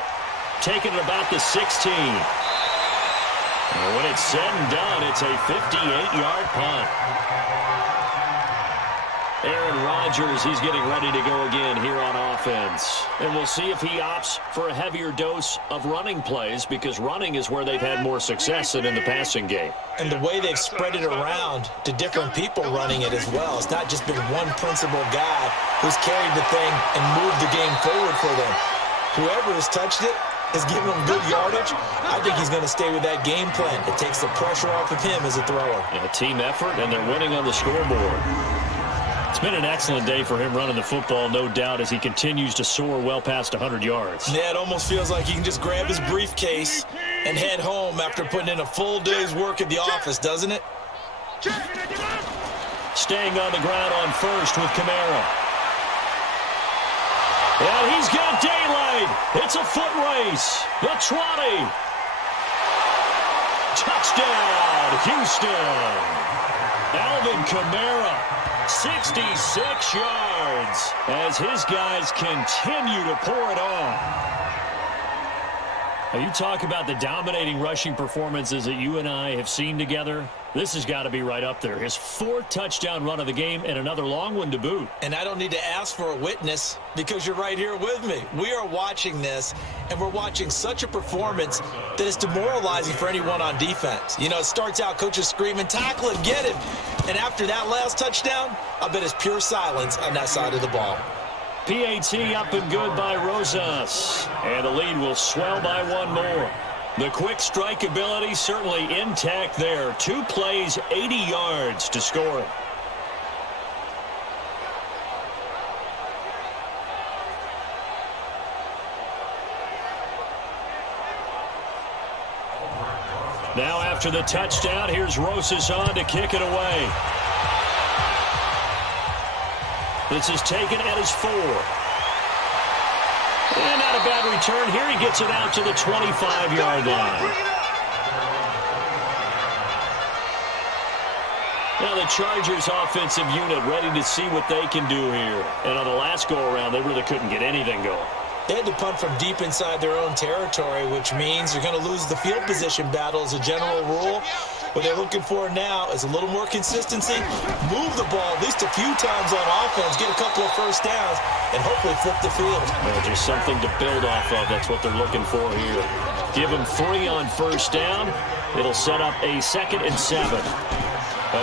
Taking it about the 16. And when it's said and done, it's a 58-yard punt. Aaron Rodgers, he's getting ready to go again here on offense. And we'll see if he opts for a heavier dose of running plays, because running is where they've had more success than in the passing game. And the way they've spread it around to different people running it as well. It's not just been one principal guy who's carried the thing and moved the game forward for them. Whoever has touched it is giving them good yardage. I think he's going to stay with that game plan. It takes the pressure off of him as a thrower. A team effort, and they're winning on the scoreboard. It's been an excellent day for him running the football, no doubt, as he continues to soar well past 100 yards. Yeah, it almost feels like he can just grab his briefcase and head home after putting in a full day's work at the office, doesn't it? Staying on the ground on first with Kamara. And he's got daylight. It's a foot race. The 20. Touchdown, Houston. Alvin Kamara, 66 yards as his guys continue to pour it on. Now, you talk about the dominating rushing performances that you and I have seen together. This has got to be right up there. His 4th touchdown run of the game and another long one to boot. And I don't need to ask for a witness because you're right here with me. We are watching this, and we're watching such a performance that is demoralizing for anyone on defense. You know, it starts out coaches screaming, tackle him, get him. And after that last touchdown, I bet it's pure silence on that side of the ball. PAT up and good by Rosas. And the lead will swell by one more. The quick strike ability certainly intact there. 2 plays, 80 yards to score it. Now after the touchdown, here's Rosas on to kick it away. This is taken at his 4. And not a bad return here. He gets it out to the 25-yard line. Now the Chargers offensive unit ready to see what they can do here. And on the last go-around, they really couldn't get anything going. They had to punt from deep inside their own territory, which means you're going to lose the field position battle as a general rule. What they're looking for now is a little more consistency, move the ball at least a few times on offense, get a couple of first downs, and hopefully flip the field. Well, just something to build off of. That's what they're looking for here. Give them 3 on first down. It'll set up a 2nd and 7.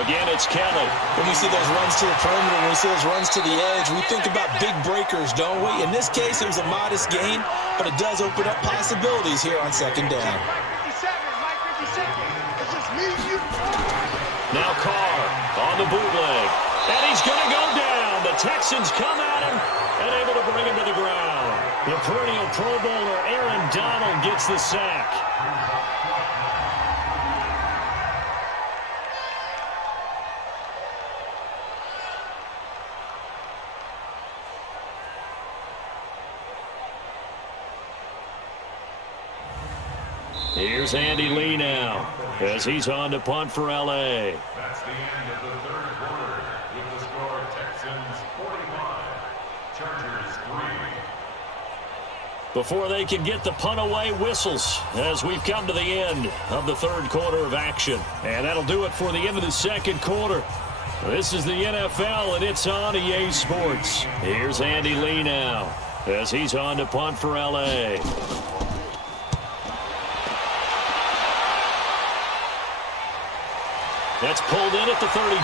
Again, it's Kelly. When we see those runs to the perimeter, when we see those runs to the edge, we think about big breakers, don't we? In this case, it was a modest gain, but it does open up possibilities here on 2nd down. Now Carr on the bootleg. And he's going to go down. The Texans come at him and able to bring him to the ground. The perennial Pro Bowler Aaron Donald gets the sack. Here's Andy Lee now as he's on to punt for L.A. That's the end of the 3rd quarter with the score Texans 45, Chargers 3. Before they can get the punt away, whistles as we've come to the end of the 3rd quarter of action. And that'll do it for the end of the 2nd quarter. This is the NFL, and it's on EA Sports. Here's Andy Lee now as he's on to punt for L.A. That's pulled in at the 32.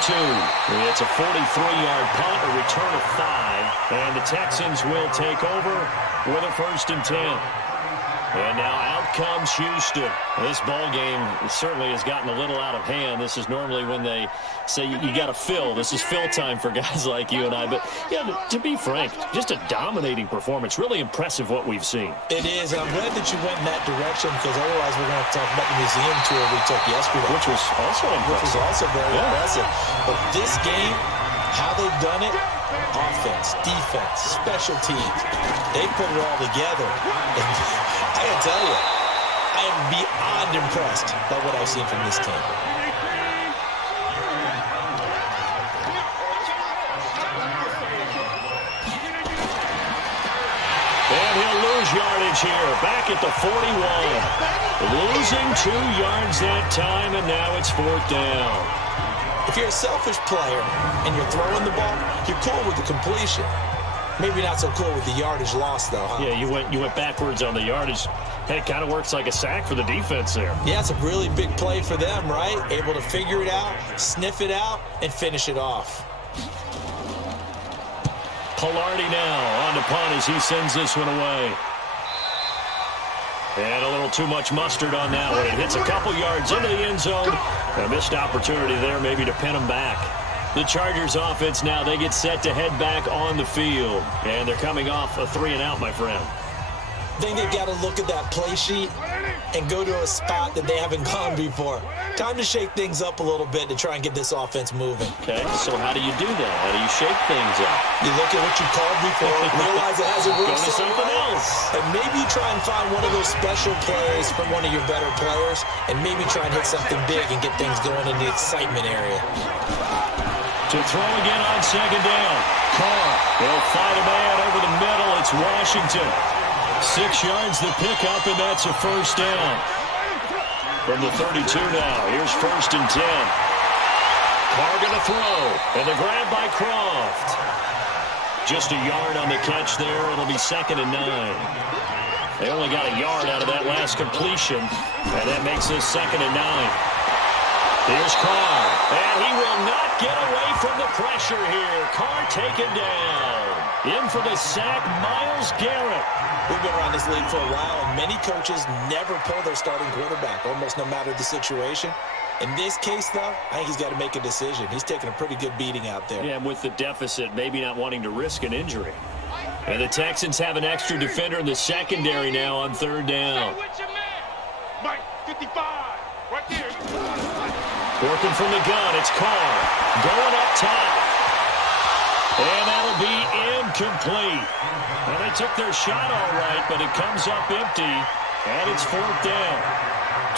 It's a 43-yard punt, a return of 5. And the Texans will take over with a 1st and 10. And now out comes Houston. This ball game certainly has gotten a little out of hand. This is normally when they say you got to fill. This is fill time for guys like you and I. But, yeah, to be frank, just a dominating performance. Really impressive what we've seen. It is, and I'm glad that you went in that direction because otherwise we're going to have to talk about the museum tour we took yesterday. Which was also impressive. Which was also very impressive. But this game, how they've done it, offense, defense, special teams, they put it all together. I got to tell you, I am beyond impressed by what I've seen from this team. And he'll lose yardage here, back at the 41. Losing 2 yards that time, and now it's 4th down. If you're a selfish player and you're throwing the ball, you're cool with the completion. Maybe not so cool with the yardage loss, though, huh? Yeah, you went backwards on the yardage. Hey, it kind of works like a sack for the defense there. Yeah, it's a really big play for them, right? Able to figure it out, sniff it out, and finish it off. Pilardi now on the punt as he sends this one away. And a little too much mustard on that one. It hits a couple yards into the end zone. A missed opportunity there maybe to pin him back. The Chargers offense now, they get set to head back on the field. And they're coming off a 3-and-out, my friend. I think they've got to look at that play sheet and go to a spot that they haven't gone before. Time to shake things up a little bit to try and get this offense moving. Okay, so how do you do that? How do you shake things up? You look at what you called before, realize it hasn't worked Go to something else. and maybe try and find one of those special plays from one of your better players, and maybe try and hit something big and get things going in the excitement area. To throw again on 2nd down. Carr, they'll fight a man over the middle. It's Washington. 6 yards to pick up, and that's a 1st down. From the 32 now, here's 1st and 10. Carr going to throw, and the grab by Croft. Just a yard on the catch there. It'll be 2nd and 9. They only got a yard out of that last completion, and that makes this 2nd and 9. Here's Carr, and he will not get away from the pressure here. Carr taken down. In for the sack, Myles Garrett. We've been around this league for a while, and many coaches never pull their starting quarterback, almost no matter the situation. In this case, though, I think he's got to make a decision. He's taking a pretty good beating out there. Yeah, with the deficit, maybe not wanting to risk an injury. And the Texans have an extra defender in the secondary now on 3rd down. Mike, 55, right there. Working from the gun, it's Carr. Going up top. And that'll be incomplete. Well, they took their shot all right, but it comes up empty, and it's 4th down.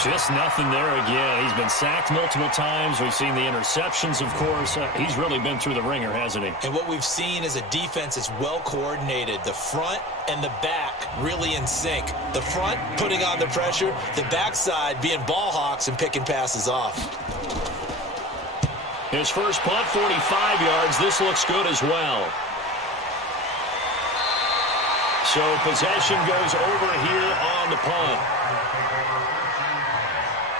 Just nothing there again. He's been sacked multiple times. We've seen the interceptions, of course. He's really been through the ringer, hasn't he? And what we've seen is a defense that's well coordinated. The front and the back really in sync. The front putting on the pressure, the backside being ball hawks and picking passes off. His first punt, 45 yards. This looks good as well. So possession goes over here on the punt.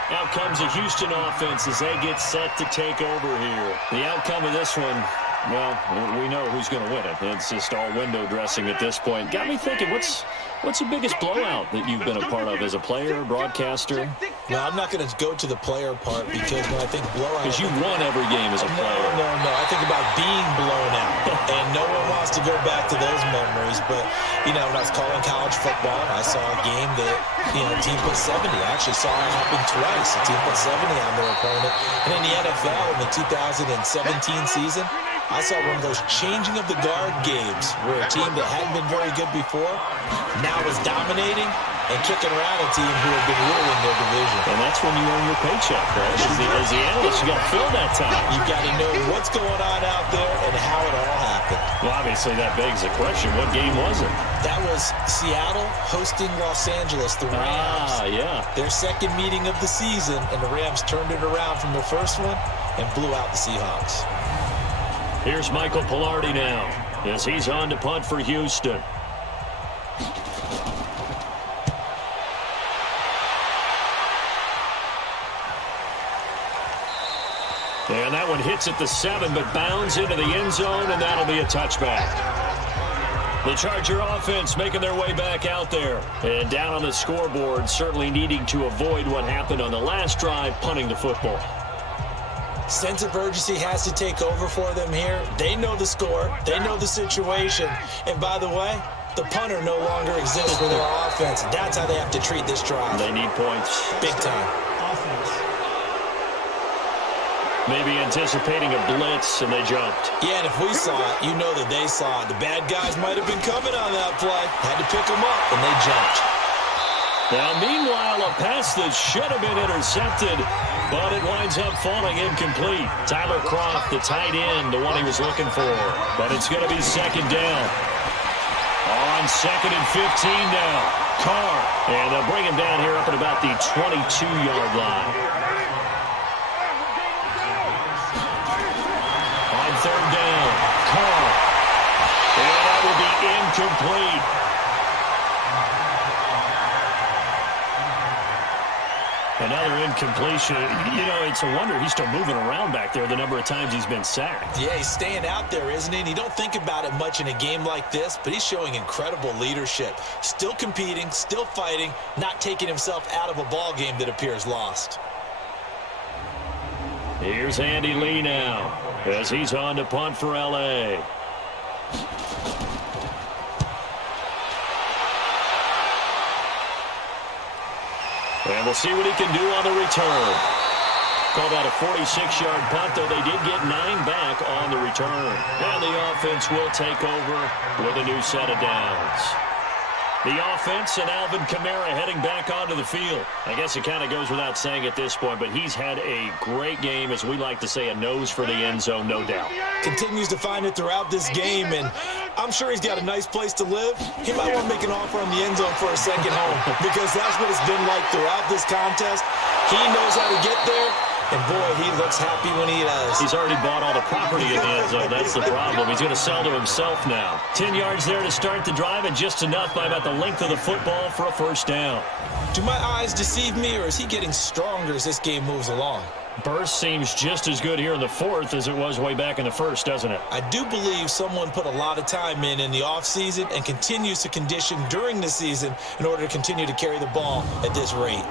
Out comes the Houston offense as they get set to take over here. The outcome of this one, well, we know who's going to win it. It's just all window dressing at this point. Got me thinking, what's the biggest blowout that you've been a part of as a player, broadcaster? No, I'm not going to go to the player part because when I think blowout... Because you won every game as a player. No. I think about being blown out. And no one wants to go back to those memories. But, when I was calling college football, I saw a game that, a team put 70. I actually saw it happen twice. A team put 70 on their opponent. And in the NFL, in the 2017 season, I saw one of those changing of the guard games where a team that hadn't been very good before now is dominating and kicking around a team who have been ruling their division. And that's when you earn your paycheck, right? As the analyst, you got to fill that time. You've got to know what's going on out there and how it all happened. Well, obviously that begs the question, what game was it? That was Seattle hosting Los Angeles, the Rams. Yeah. Their second meeting of the season, and the Rams turned it around from their first one and blew out the Seahawks. Here's Michael Pilardi now as he's on to punt for Houston. And that one hits at the 7, but bounds into the end zone, and that'll be a touchback. The Charger offense making their way back out there. And down on the scoreboard, certainly needing to avoid what happened on the last drive, punting the football. Sense of urgency has to take over for them here. They know the score. They know the situation. And by the way, the punter no longer exists for their offense. That's how they have to treat this drive. They need points. Big time. Offense. Maybe anticipating a blitz, and they jumped. Yeah, and if we saw it, you know that they saw it. The bad guys might have been coming on that play. Had to pick them up, and they jumped. Now, meanwhile, a pass that should have been intercepted, but it winds up falling incomplete. Tyler Kroft, the tight end, the one he was looking for. But it's going to be second down. On second and 15 now. Carr. And they'll bring him down here up at about the 22-yard line. On third down, Carr. And that will be incomplete. Another incompletion. You know, it's a wonder he's still moving around back there the number of times he's been sacked. Yeah, he's staying out there, isn't he? And you don't think about it much in a game like this, but he's showing incredible leadership. Still competing, still fighting, not taking himself out of a ball game that appears lost. Here's Andy Lee now as he's on to punt for L.A. And we'll see what he can do on the return. Call that a 46-yard punt, though they did get 9 back on the return. And the offense will take over with a new set of downs. The offense and Alvin Kamara heading back onto the field. I guess it kind of goes without saying at this point, but he's had a great game, as we like to say, a nose for the end zone, no doubt. Continues to find it throughout this game, and I'm sure he's got a nice place to live. He might want to make an offer on the end zone for a second home, because that's what it's been like throughout this contest. He knows how to get there, and boy, he looks happy when he does. He's already bought all the property in the end zone. That's the problem. He's going to sell to himself now. 10 yards there to start the drive, and just enough by about the length of the football for a first down. Do my eyes deceive me, or is he getting stronger as this game moves along? Burst seems just as good here in the fourth as it was way back in the first, doesn't it? I do believe someone put a lot of time in the offseason and continues to condition during the season in order to continue to carry the ball at this rate.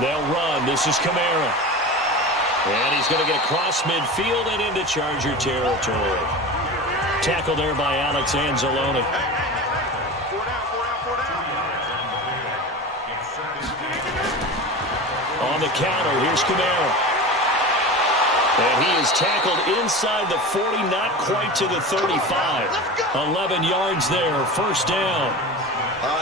They'll run. This is Kamara. And he's going to get across midfield and into Charger territory. Tackle there by Alex Anzalone. On the counter, here's Kamara. And he is tackled inside the 40, not quite to the 35. 11 yards there, first down.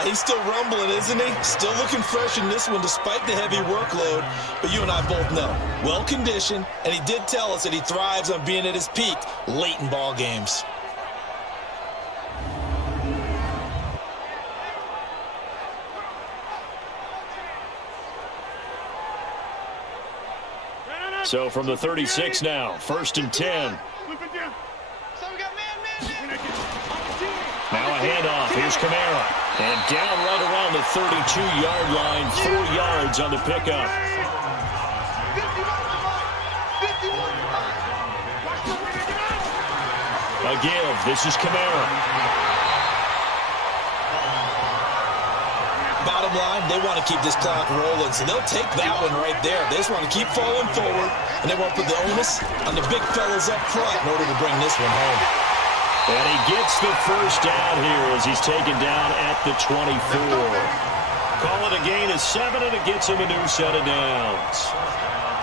He's still rumbling, isn't he? Still looking fresh in this one despite the heavy workload. But you and I both know, well-conditioned, and he did tell us that he thrives on being at his peak late in ball games. So from the 36 now, first and 10. Now a handoff. Here's Kamara. And down right around the 32-yard line, 4 yards on the pickup. A give. This is Kamara. Bottom line, they want to keep this clock rolling, so they'll take that one right there. They just want to keep falling forward, and they won't put the onus on the big fellas up front in order to bring this one home. And he gets the first down here as he's taken down at the 24. Call it a gain of 7, and it gets him a new set of downs.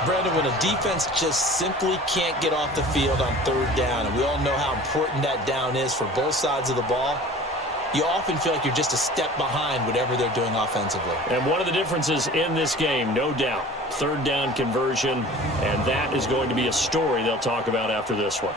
Brandon, when a defense just simply can't get off the field on third down, and we all know how important that down is for both sides of the ball, you often feel like you're just a step behind whatever they're doing offensively. And one of the differences in this game, no doubt, third down conversion, and that is going to be a story they'll talk about after this one.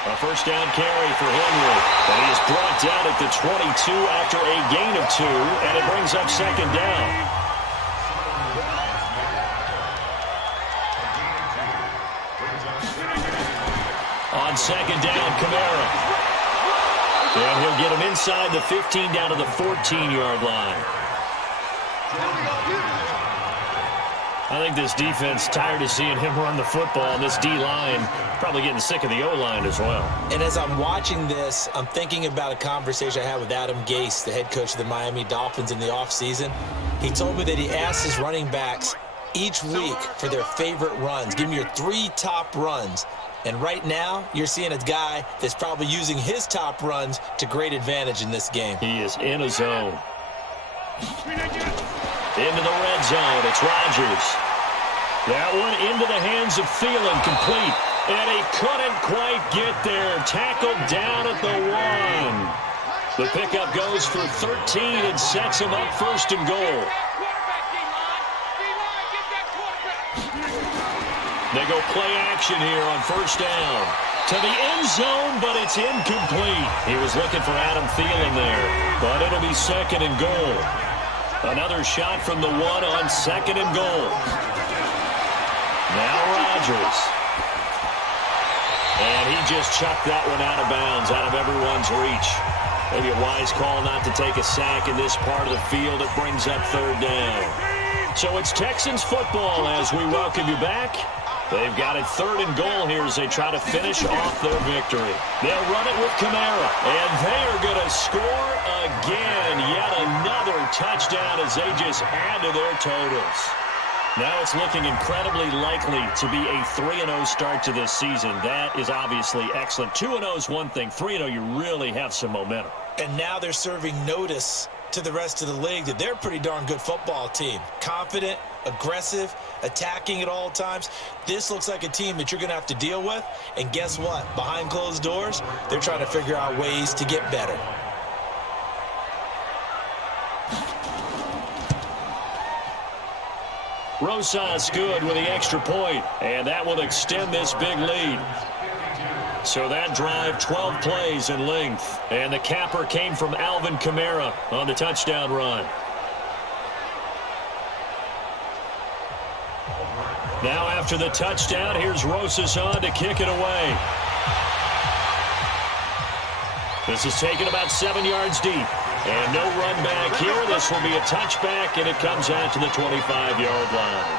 A first down carry for Henry. And he is brought down at the 22 after a gain of 2, and it brings up second down. On second down, Kamara. And he'll get him inside the 15 down to the 14-yard line. I think this defense tired of seeing him run the football, and this D-line probably getting sick of the O-line as well. And as I'm watching this, I'm thinking about a conversation I had with Adam Gase, the head coach of the Miami Dolphins in the offseason. He told me that he asked his running backs each week for their favorite runs. Give me your 3 top runs. And right now, you're seeing a guy that's probably using his top runs to great advantage in this game. He is in a zone. Into the red zone. It's Rodgers. That one into the hands of Thielen, complete. And he couldn't quite get there. Tackled down at the 1. The pickup goes for 13 and sets him up first and goal. They go play action here on first down. To the end zone, but it's incomplete. He was looking for Adam Thielen there, but it'll be second and goal. Another shot from the 1 on second and goal. Now Rodgers. And he just chucked that one out of bounds, out of everyone's reach. Maybe a wise call not to take a sack in this part of the field. It brings up third down. So it's Texans football as we welcome you back. They've got it third and goal here as they try to finish off their victory. They'll run it with Kamara, and they are going to score again. Yet another touchdown as they just add to their totals. Now it's looking incredibly likely to be a 3-0 start to this season. That is obviously excellent. 2-0 is one thing. 3-0, you really have some momentum. And now they're serving notice to the rest of the league that they're a pretty darn good football team. Confident, aggressive, attacking at all times. This looks like a team that you're going to have to deal with. And guess what? Behind closed doors, they're trying to figure out ways to get better. Rosas good with the extra point, and that will extend this big lead. So that drive, 12 plays in length, and the capper came from Alvin Kamara on the touchdown run. Now after the touchdown, here's Rosas on to kick it away. This is taken about 7 yards deep. And no run back here. This will be a touchback, and it comes out to the 25-yard line.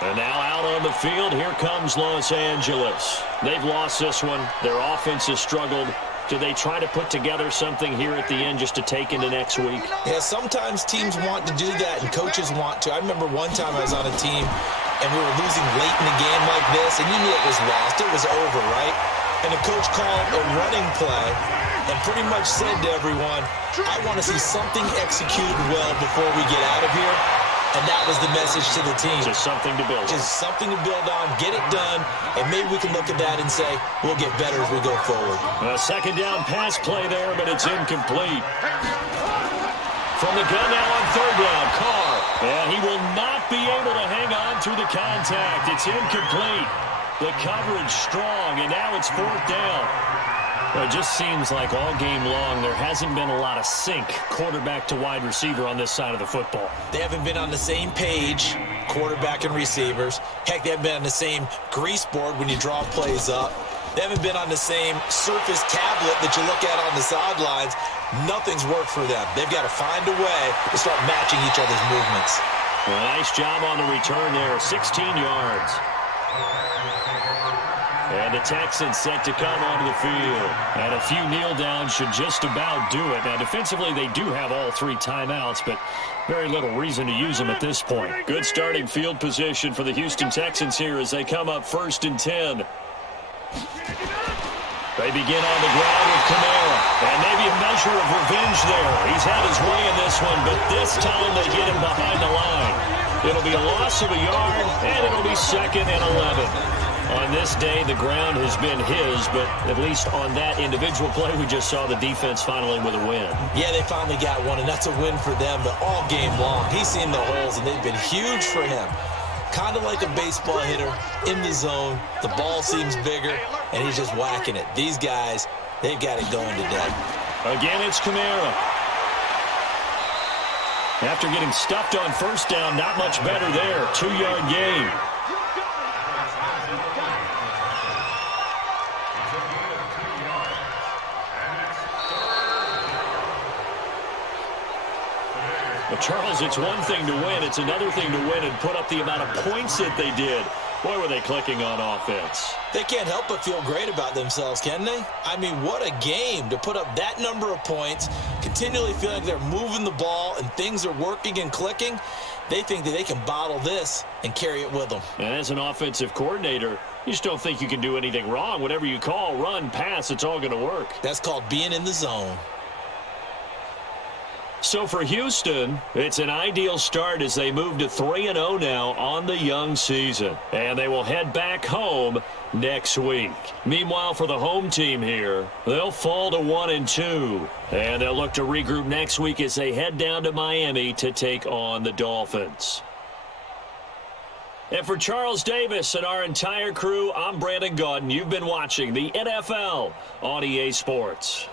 And now out on the field, here comes Los Angeles. They've lost this one. Their offense has struggled. Do they try to put together something here at the end just to take into next week? Yeah, sometimes teams want to do that, and coaches want to. I remember one time I was on a team, and we were losing late in the game like this, and you knew it was lost. It was over, right? And the coach called a running play and pretty much said to everyone, I want to see something executed well before we get out of here. And that was the message to the team. Just something to build on. Just something to build on, get it done, and maybe we can look at that and say, we'll get better as we go forward. A second down pass play there, but it's incomplete. From the gun now on third down, Carr. And he will not be able to hang on through the contact. It's incomplete. The coverage strong, and now it's fourth down. Well, it just seems like all game long there hasn't been a lot of sync quarterback to wide receiver on this side of the football. They haven't been on the same page, quarterback and receivers. Heck, they haven't been on the same grease board when you draw plays up. They haven't been on the same surface tablet that you look at on the sidelines. Nothing's worked for them. They've got to find a way to start matching each other's movements. Well, nice job on the return there, 16 yards. And the Texans set to come onto the field. And a few kneel downs should just about do it. Now, defensively, they do have all 3 timeouts, but very little reason to use them at this point. Good starting field position for the Houston Texans here as they come up 1st and 10. They begin on the ground with Kamara. And maybe a measure of revenge there. He's had his way in this one, but this time they get him behind the line. It'll be a loss of a yard, and it'll be 2nd and 11. On this day, the ground has been his, but at least on that individual play, we just saw the defense finally with a win. Yeah, they finally got one, and that's a win for them, but all game long, he's seen the holes, and they've been huge for him. Kind of like a baseball hitter in the zone. The ball seems bigger, and he's just whacking it. These guys, they've got it going today. Again, it's Kamara. After getting stuffed on first down, not much better there. 2-yard gain. Well, Charles, it's one thing to win. It's another thing to win and put up the amount of points that they did. Boy, were they clicking on offense. They can't help but feel great about themselves, can they? I mean, what a game to put up that number of points, continually feeling like they're moving the ball and things are working and clicking. They think that they can bottle this and carry it with them. And as an offensive coordinator, You just don't think you can do anything wrong. Whatever you call, run, pass, it's all going to work. That's called being in the zone. So for Houston, it's an ideal start as they move to 3-0 now on the young season. And they will head back home next week. Meanwhile, for the home team here, they'll fall to 1-2. And they'll look to regroup next week as they head down to Miami to take on the Dolphins. And for Charles Davis and our entire crew, I'm Brandon Gaudin. You've been watching the NFL on EA Sports.